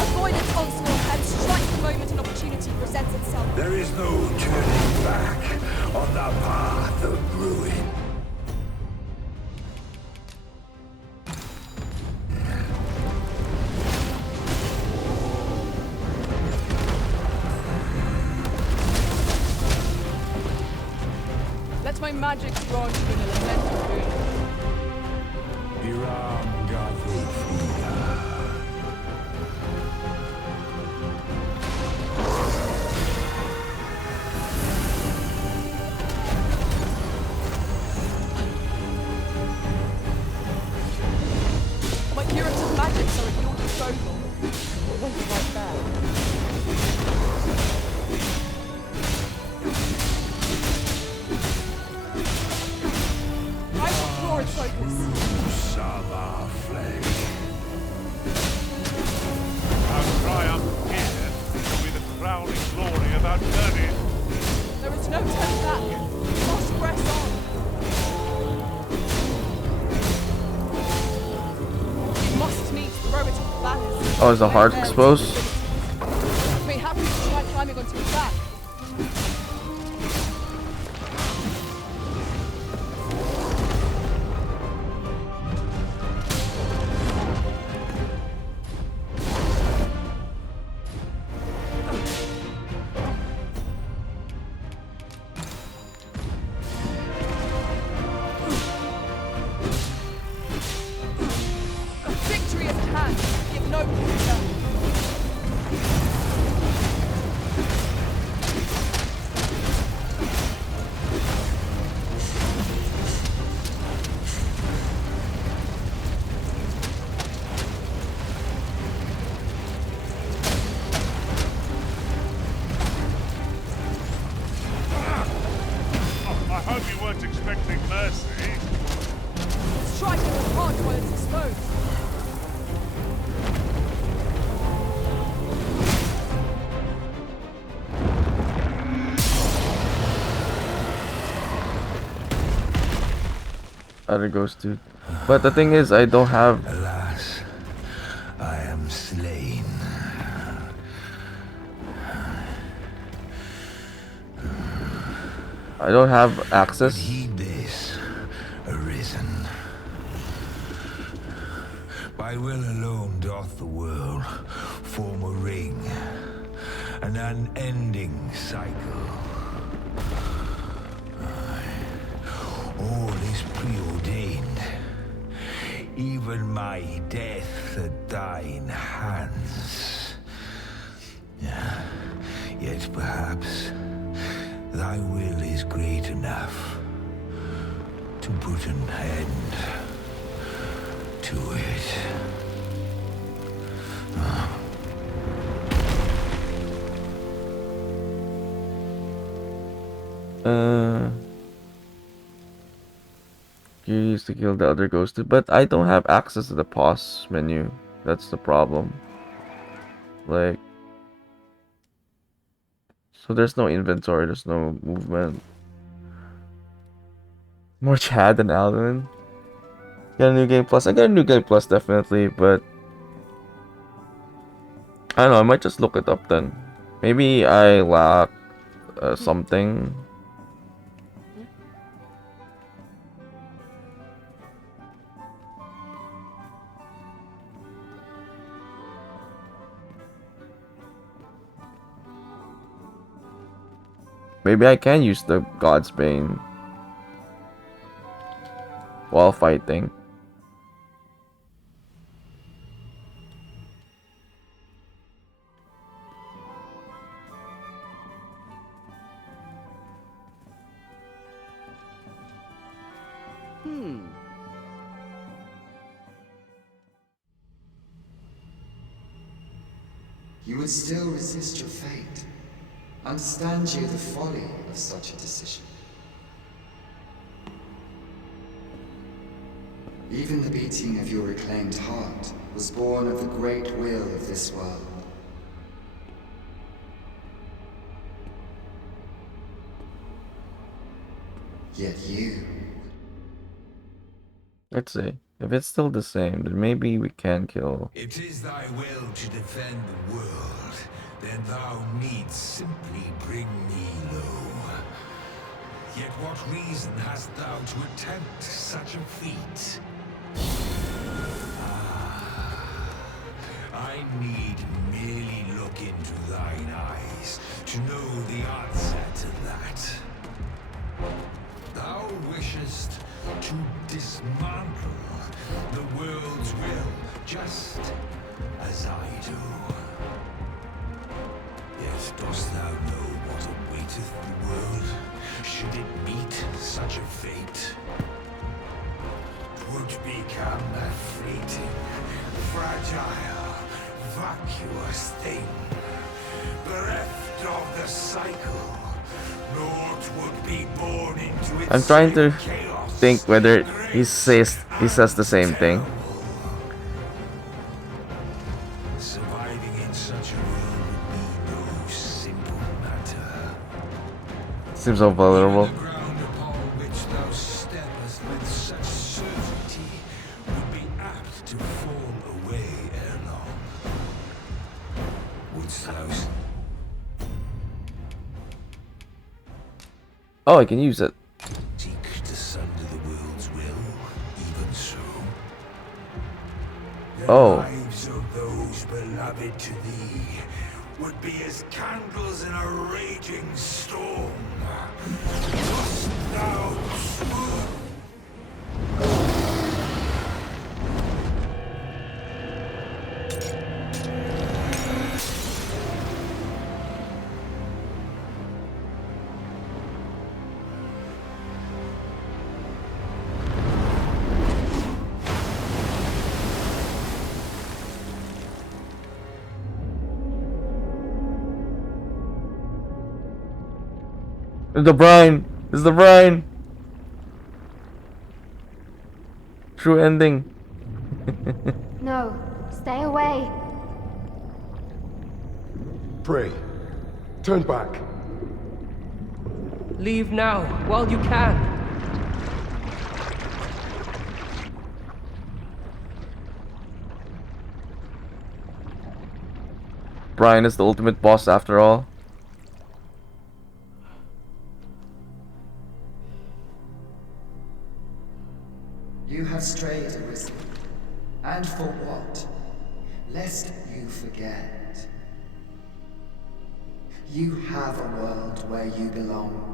Avoid its onslaught and strike the moment an opportunity presents itself. There is no turning back on the path of ruin. Let my magic grant you an elemental boon. Iram Gathofia. My curative magics are at your disposal. Wait right there. I will draw its focus. Sama flesh. Our triumph here will be the crowning glory of our journey. There is no turning back. We must press on. We must needs throw it off the balance. Oh, is the heart There is exposed? possibility. Mayhaps we should try climbing onto its back. Victory is at hand. Give no quarter. I hope you weren't expecting mercy. Strike it with heart while it's exposed. Other ghost dude. But the thing is, I don't have. Alas, I am slain. I don't have access. Heed this, Arisen. By will alone doth the world form a ring, an unending cycle. All is preordained, even my death at thine hands. Yet perhaps thy will is great enough to put an end to it. Uh, you used to kill the other ghost, but I don't have access to the pause menu. That's the problem. Like, so there's no inventory, there's no movement. More Chad than Alvin. Got a new game plus. I got a new game plus definitely, but I don't know. I might just look it up then. Maybe I lack something. Maybe I can use the God's Bane while fighting. You would still resist your fate. Understand you the folly of such a decision. Even the beating of your reclaimed heart was born of the great will of this world. Yet you... Let's see. If it's still the same, then maybe we can kill. It is thy will to defend the world, then thou needst simply bring me low. Yet what reason hast thou to attempt such a feat? I need merely look into thine eyes to know the answer to that. Thou wishest to dismantle the world's will, just as I do. Yet dost thou know what awaiteth the world, should it meet such a fate? 'Twould become a fleeting, fragile, vacuous thing, bereft of the cycle. Naught would be born into its I'm trying to chaos, think whether he says the same thing. surviving in such a world would be no simple matter. Seems so vulnerable. The ground upon which thou steppest with such certainty would be apt to fall away ere long. Wouldst thou Oh, I can use it. seek to sunder the world's will, even so? The Oh. lives of those beloved to thee would be as candles in a raging storm. Dost thou swoon? The brine. It's the brine. True ending. No, stay away. Pray. Turn back. Leave now, while you can. Brian is the ultimate boss after all. You have strayed, Arisen. And for what? Lest you forget. You have a world where you belong.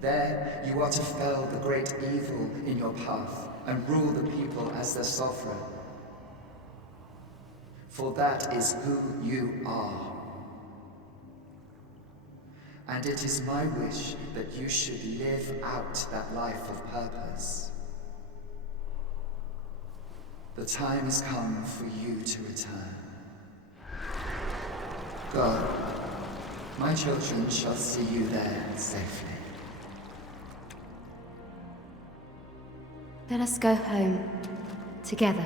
There, you are to fell the great evil in your path and rule the people as their sovereign. For that is who you are. And it is my wish that you should live out that life of purpose. The time has come for you to return. Go. My children shall see you there safely. Let us go home. Together.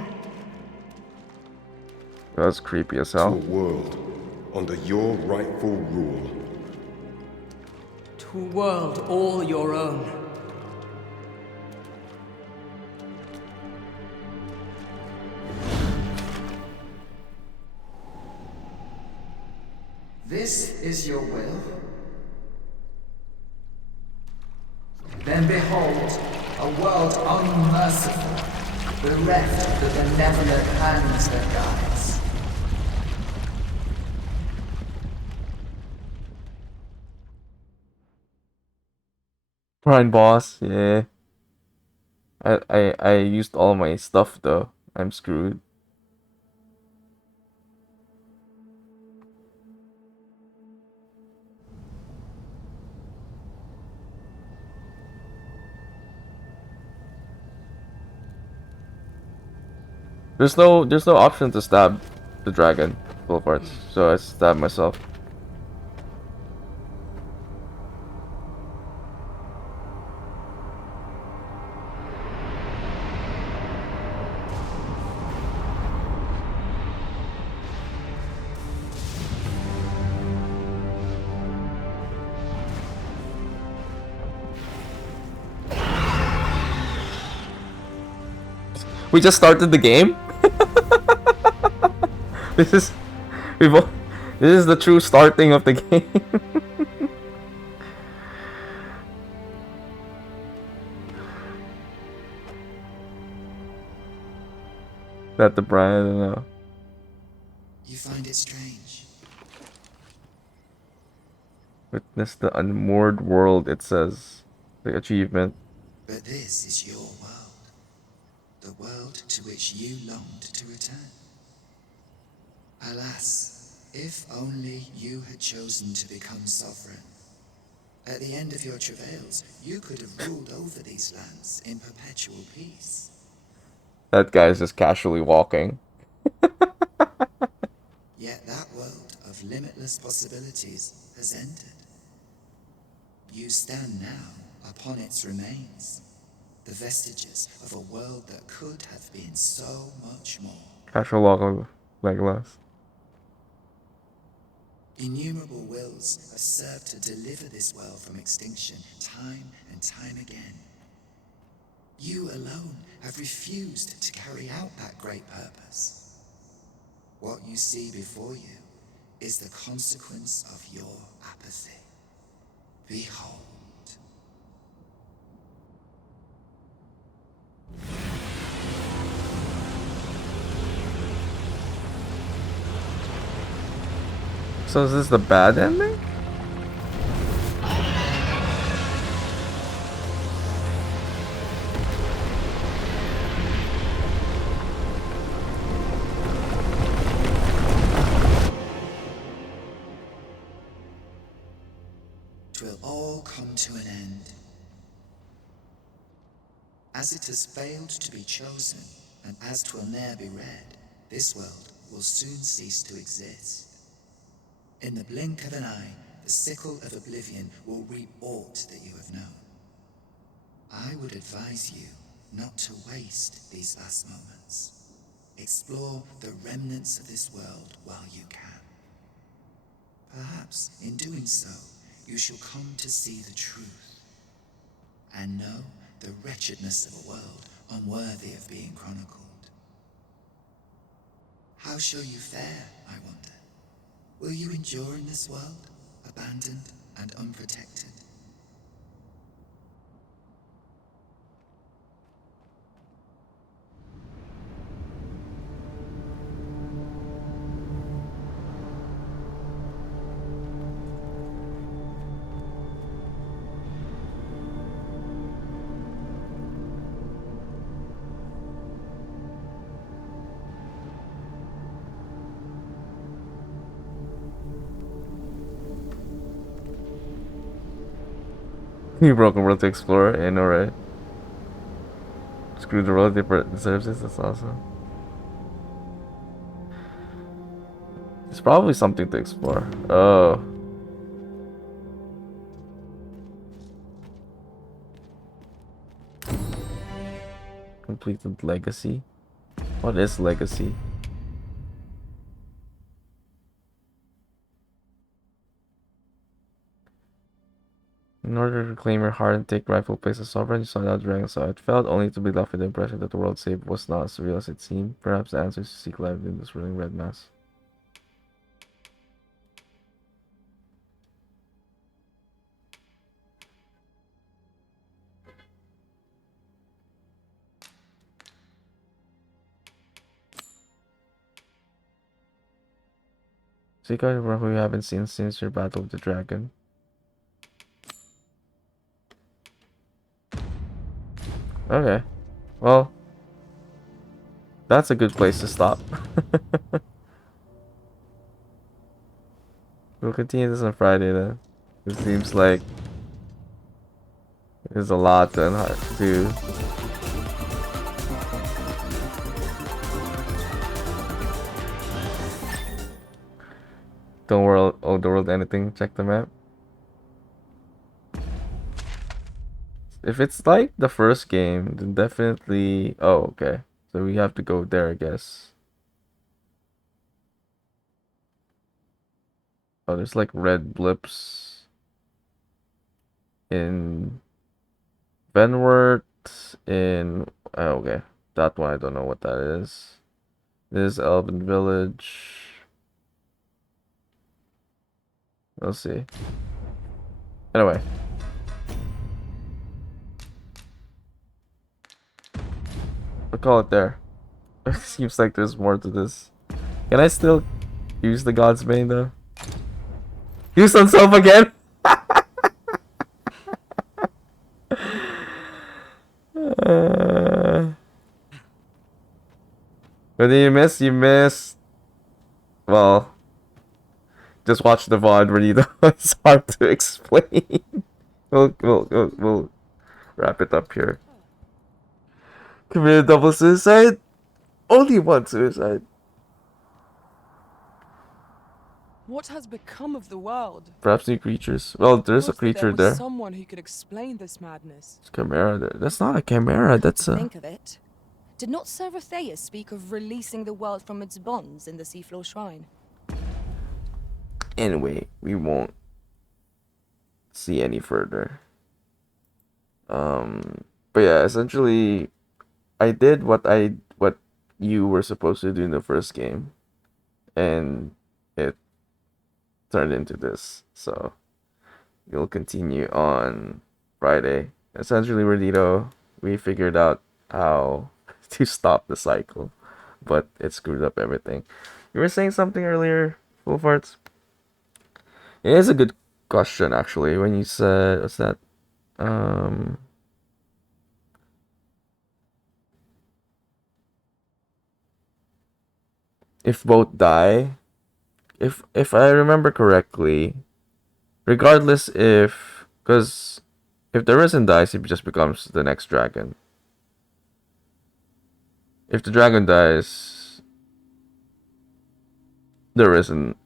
That's creepy as To a hell. world under your rightful rule. To a world all your own. This is your will? Then behold, a world unmerciful, bereft of the benevolent hands that guides. Prime boss, yeah. I used all my stuff though. I'm screwed. There's no option to stab the dragon full parts, so I stabbed myself. We just started the game? This is this is the true starting of the game. That the brand, I don't know. You find it strange. Witness the unmoored world, it says. The achievement. But this is your world. The world to which you longed to return. Alas, if only you had chosen to become sovereign. At the end of your travails, you could have ruled over these lands in perpetual peace. That guy's just casually walking. Yet that world of limitless possibilities has ended. You stand now upon its remains, the vestiges of a world that could have been so much more. Casual walking like glass. Innumerable wills have served to deliver this world from extinction time and time again. You alone have refused to carry out that great purpose. What you see before you is the consequence of your apathy. Behold. So is this the bad ending? Twill all come to an end. As it has failed to be chosen, and as 'twill ne'er be read, this world will soon cease to exist. In the blink of an eye, the sickle of oblivion will reap aught that you have known. I would advise you not to waste these last moments. Explore the remnants of this world while you can. Perhaps in doing so, you shall come to see the truth and know the wretchedness of a world unworthy of being chronicled. How shall you fare, I wonder? Will you endure in this world, abandoned and unprotected? You broke a world to explore, I know, right? Screw the world, deserves this, that's awesome. It's probably something to explore. Oh. Completed legacy. What is legacy? In order to claim your heart and take rightful place as sovereign, you sought out dragon saw it felt, only to be left with the impression that the world saved was not as real as it seemed. Perhaps the answer is to seek life in this swirling red mass. Seek out who you haven't seen since your battle with the dragon. Okay. Well, that's a good place to stop. We'll continue this on Friday then. It seems like there's a lot to Don't world oh the world anything, check the map. If it's like the first game, then definitely okay. So we have to go there, I guess. Oh, there's like red blips in Venwert okay. That one I don't know what that is. This is Elven Village. We'll see. Anyway. I'll call it there. It seems like there's more to this. Can I still use the God's Bane though? Use on self again? What did you miss? You missed. Well, just watch the VOD where you know it's hard to explain. We'll wrap it up here. Committed double suicide? Only one suicide. What has become of the world? Perhaps new creatures. Well, there's a Thought that there creature was there. someone who could explain this madness. There's a chimera there. That's not a chimera. That's a. Think of it. Did not Serapheus speak of releasing the world from its bonds in the Seafloor Shrine? Anyway, we won't see any further. But yeah, essentially, I did what you were supposed to do in the first game, and it turned into this. So we'll continue on Friday. Essentially, we figured out how to stop the cycle, but it screwed up everything. You were saying something earlier, Full Farts? It is a good question, actually, when you said, what's that? If both die, if I remember correctly, regardless because if the Risen dies, he just becomes the next dragon. If the dragon dies, the Risen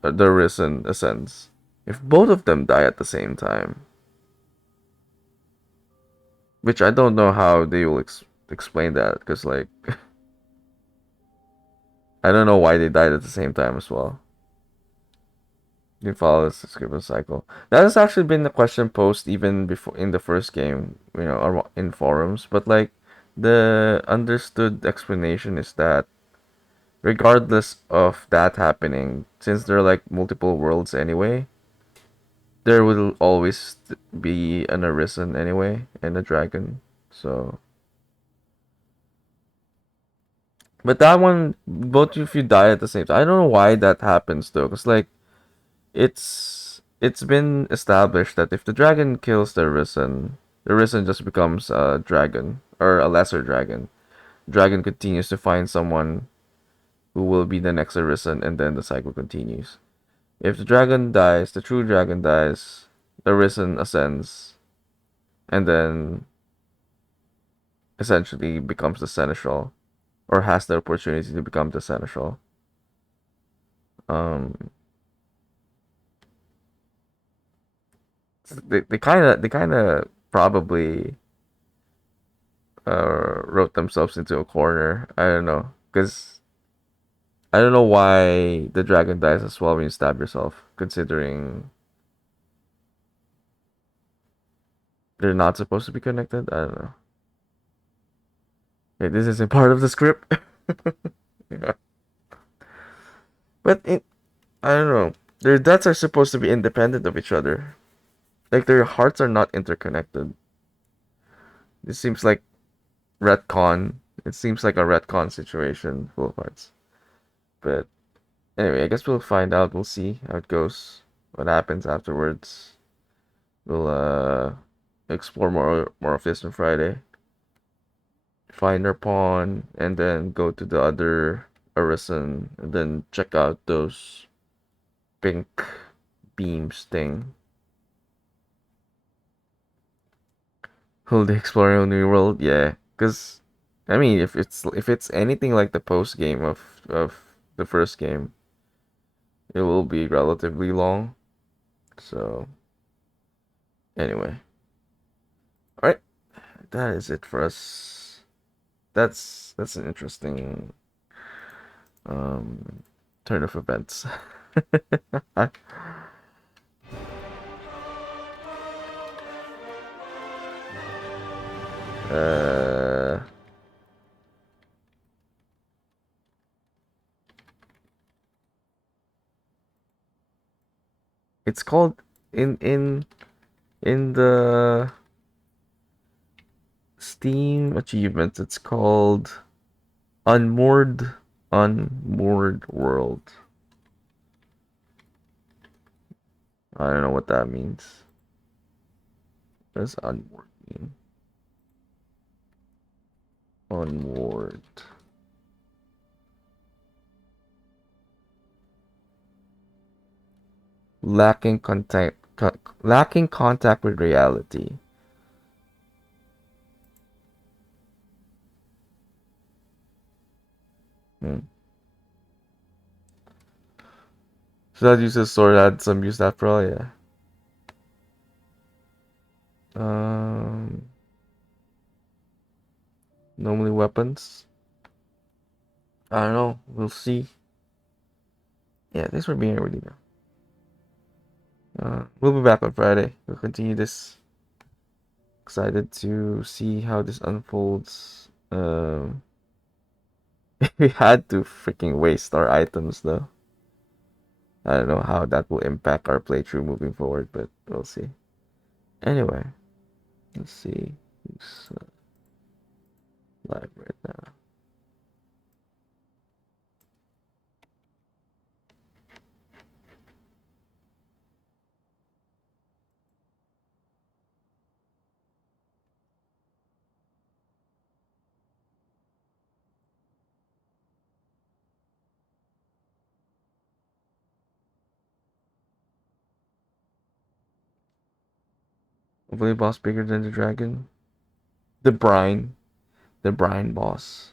ascends. If both of them die at the same time, which I don't know how they will explain that, because like I don't know why they died at the same time as well. You follow this description cycle. That has actually been the question posed even before in the first game, or in forums. But like, the understood explanation is that regardless of that happening, since there are like multiple worlds anyway, there will always be an Arisen anyway and a dragon. So, but that one, both if you die at the same time, I don't know why that happens though. Cause like, it's been established that if the dragon kills the Risen just becomes a dragon or a lesser dragon. Dragon continues to find someone who will be the next Arisen, and then the cycle continues. If the dragon dies, the true dragon dies, the Risen ascends, and then essentially becomes the seneschal, or has the opportunity to become the seneschal. They kind of probably wrote themselves into a corner. I don't know, because I don't know why the dragon dies as well when you stab yourself, considering they're not supposed to be connected. I don't know. Okay, this isn't part of the script. Yeah. But I don't know. Their deaths are supposed to be independent of each other. Like their hearts are not interconnected. This seems like retcon. It seems like a retcon situation, full of hearts. But anyway, I guess we'll find out. We'll see how it goes. What happens afterwards. We'll explore more of this on Friday. Find our pawn and then go to the other Arisen and then check out those pink beams thing. Will they explore a new world? Yeah, because I mean, if it's anything like the post game of the first game, it will be relatively long. So anyway, all right, that is it for us. That's an interesting turn of events. uh it's called in the Steam achievements, it's called Unmoored World. I don't know what that means. What does unmoored mean? Unmoored. Lacking contact with reality. So that uses sword had some use after all, yeah. Normally weapons. I don't know. We'll see. Yeah, thanks for being here with you now. We'll be back on Friday. We'll continue this. Excited to see how this unfolds. We had to freaking waste our items though. I don't know how that will impact our playthrough moving forward, but we'll see. Anyway, let's see who's live right now. Hopefully, boss bigger than the dragon. The brine, the brine boss.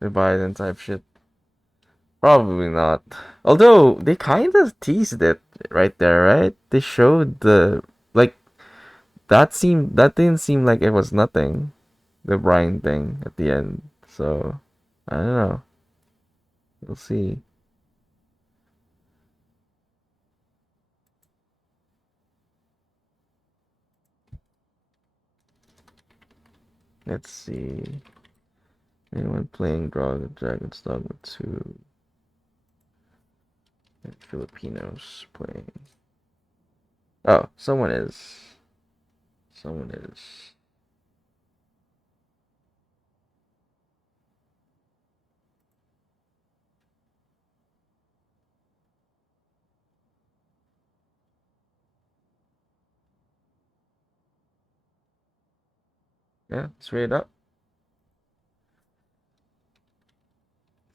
The Biden type shit. Probably not. Although they kind of teased it right there, right? They showed the like that didn't seem like it was nothing. The brine thing at the end. So I don't know. We'll see. Let's see. Anyone playing Dragon's Dogma 2? And Filipinos playing. Oh, someone is. Someone is. Yeah, let's read it up.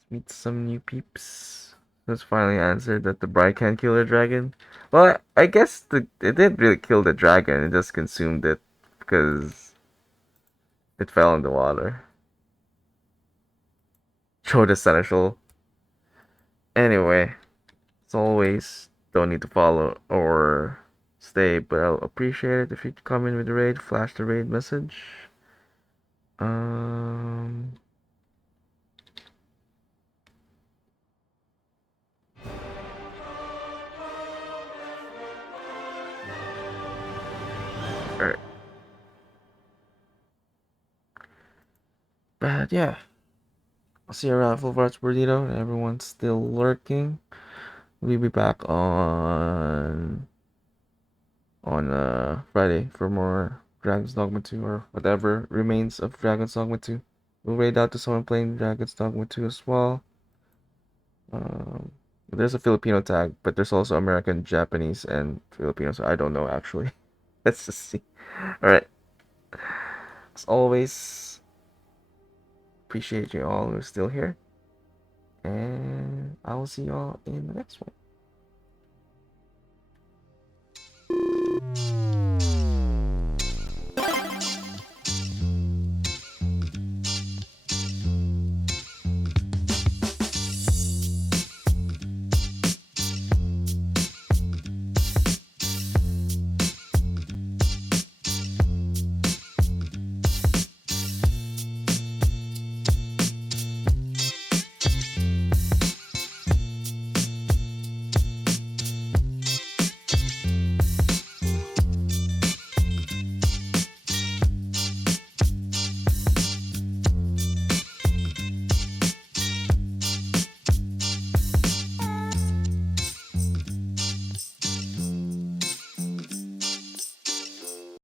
Let's meet some new peeps. Let's finally answer that the bride can't kill a dragon. Well, I guess it didn't really kill the dragon. It just consumed it because it fell in the water. Showed essential. Anyway, as always, don't need to follow or stay, but I'll appreciate it if you come in with the raid, flash the raid message. Um. Alright. But yeah. I'll see you around Full Arts Burrito. Everyone's still lurking. We'll be back on Friday for more Dragon's Dogma 2 or whatever remains of Dragon's Dogma 2. We'll raid out to someone playing Dragon's Dogma 2 as well. There's a Filipino tag, but there's also American, Japanese, and Filipino, so I don't know actually. Let's just see. Alright. As always, appreciate you all who's still here. And I will see you all in the next one.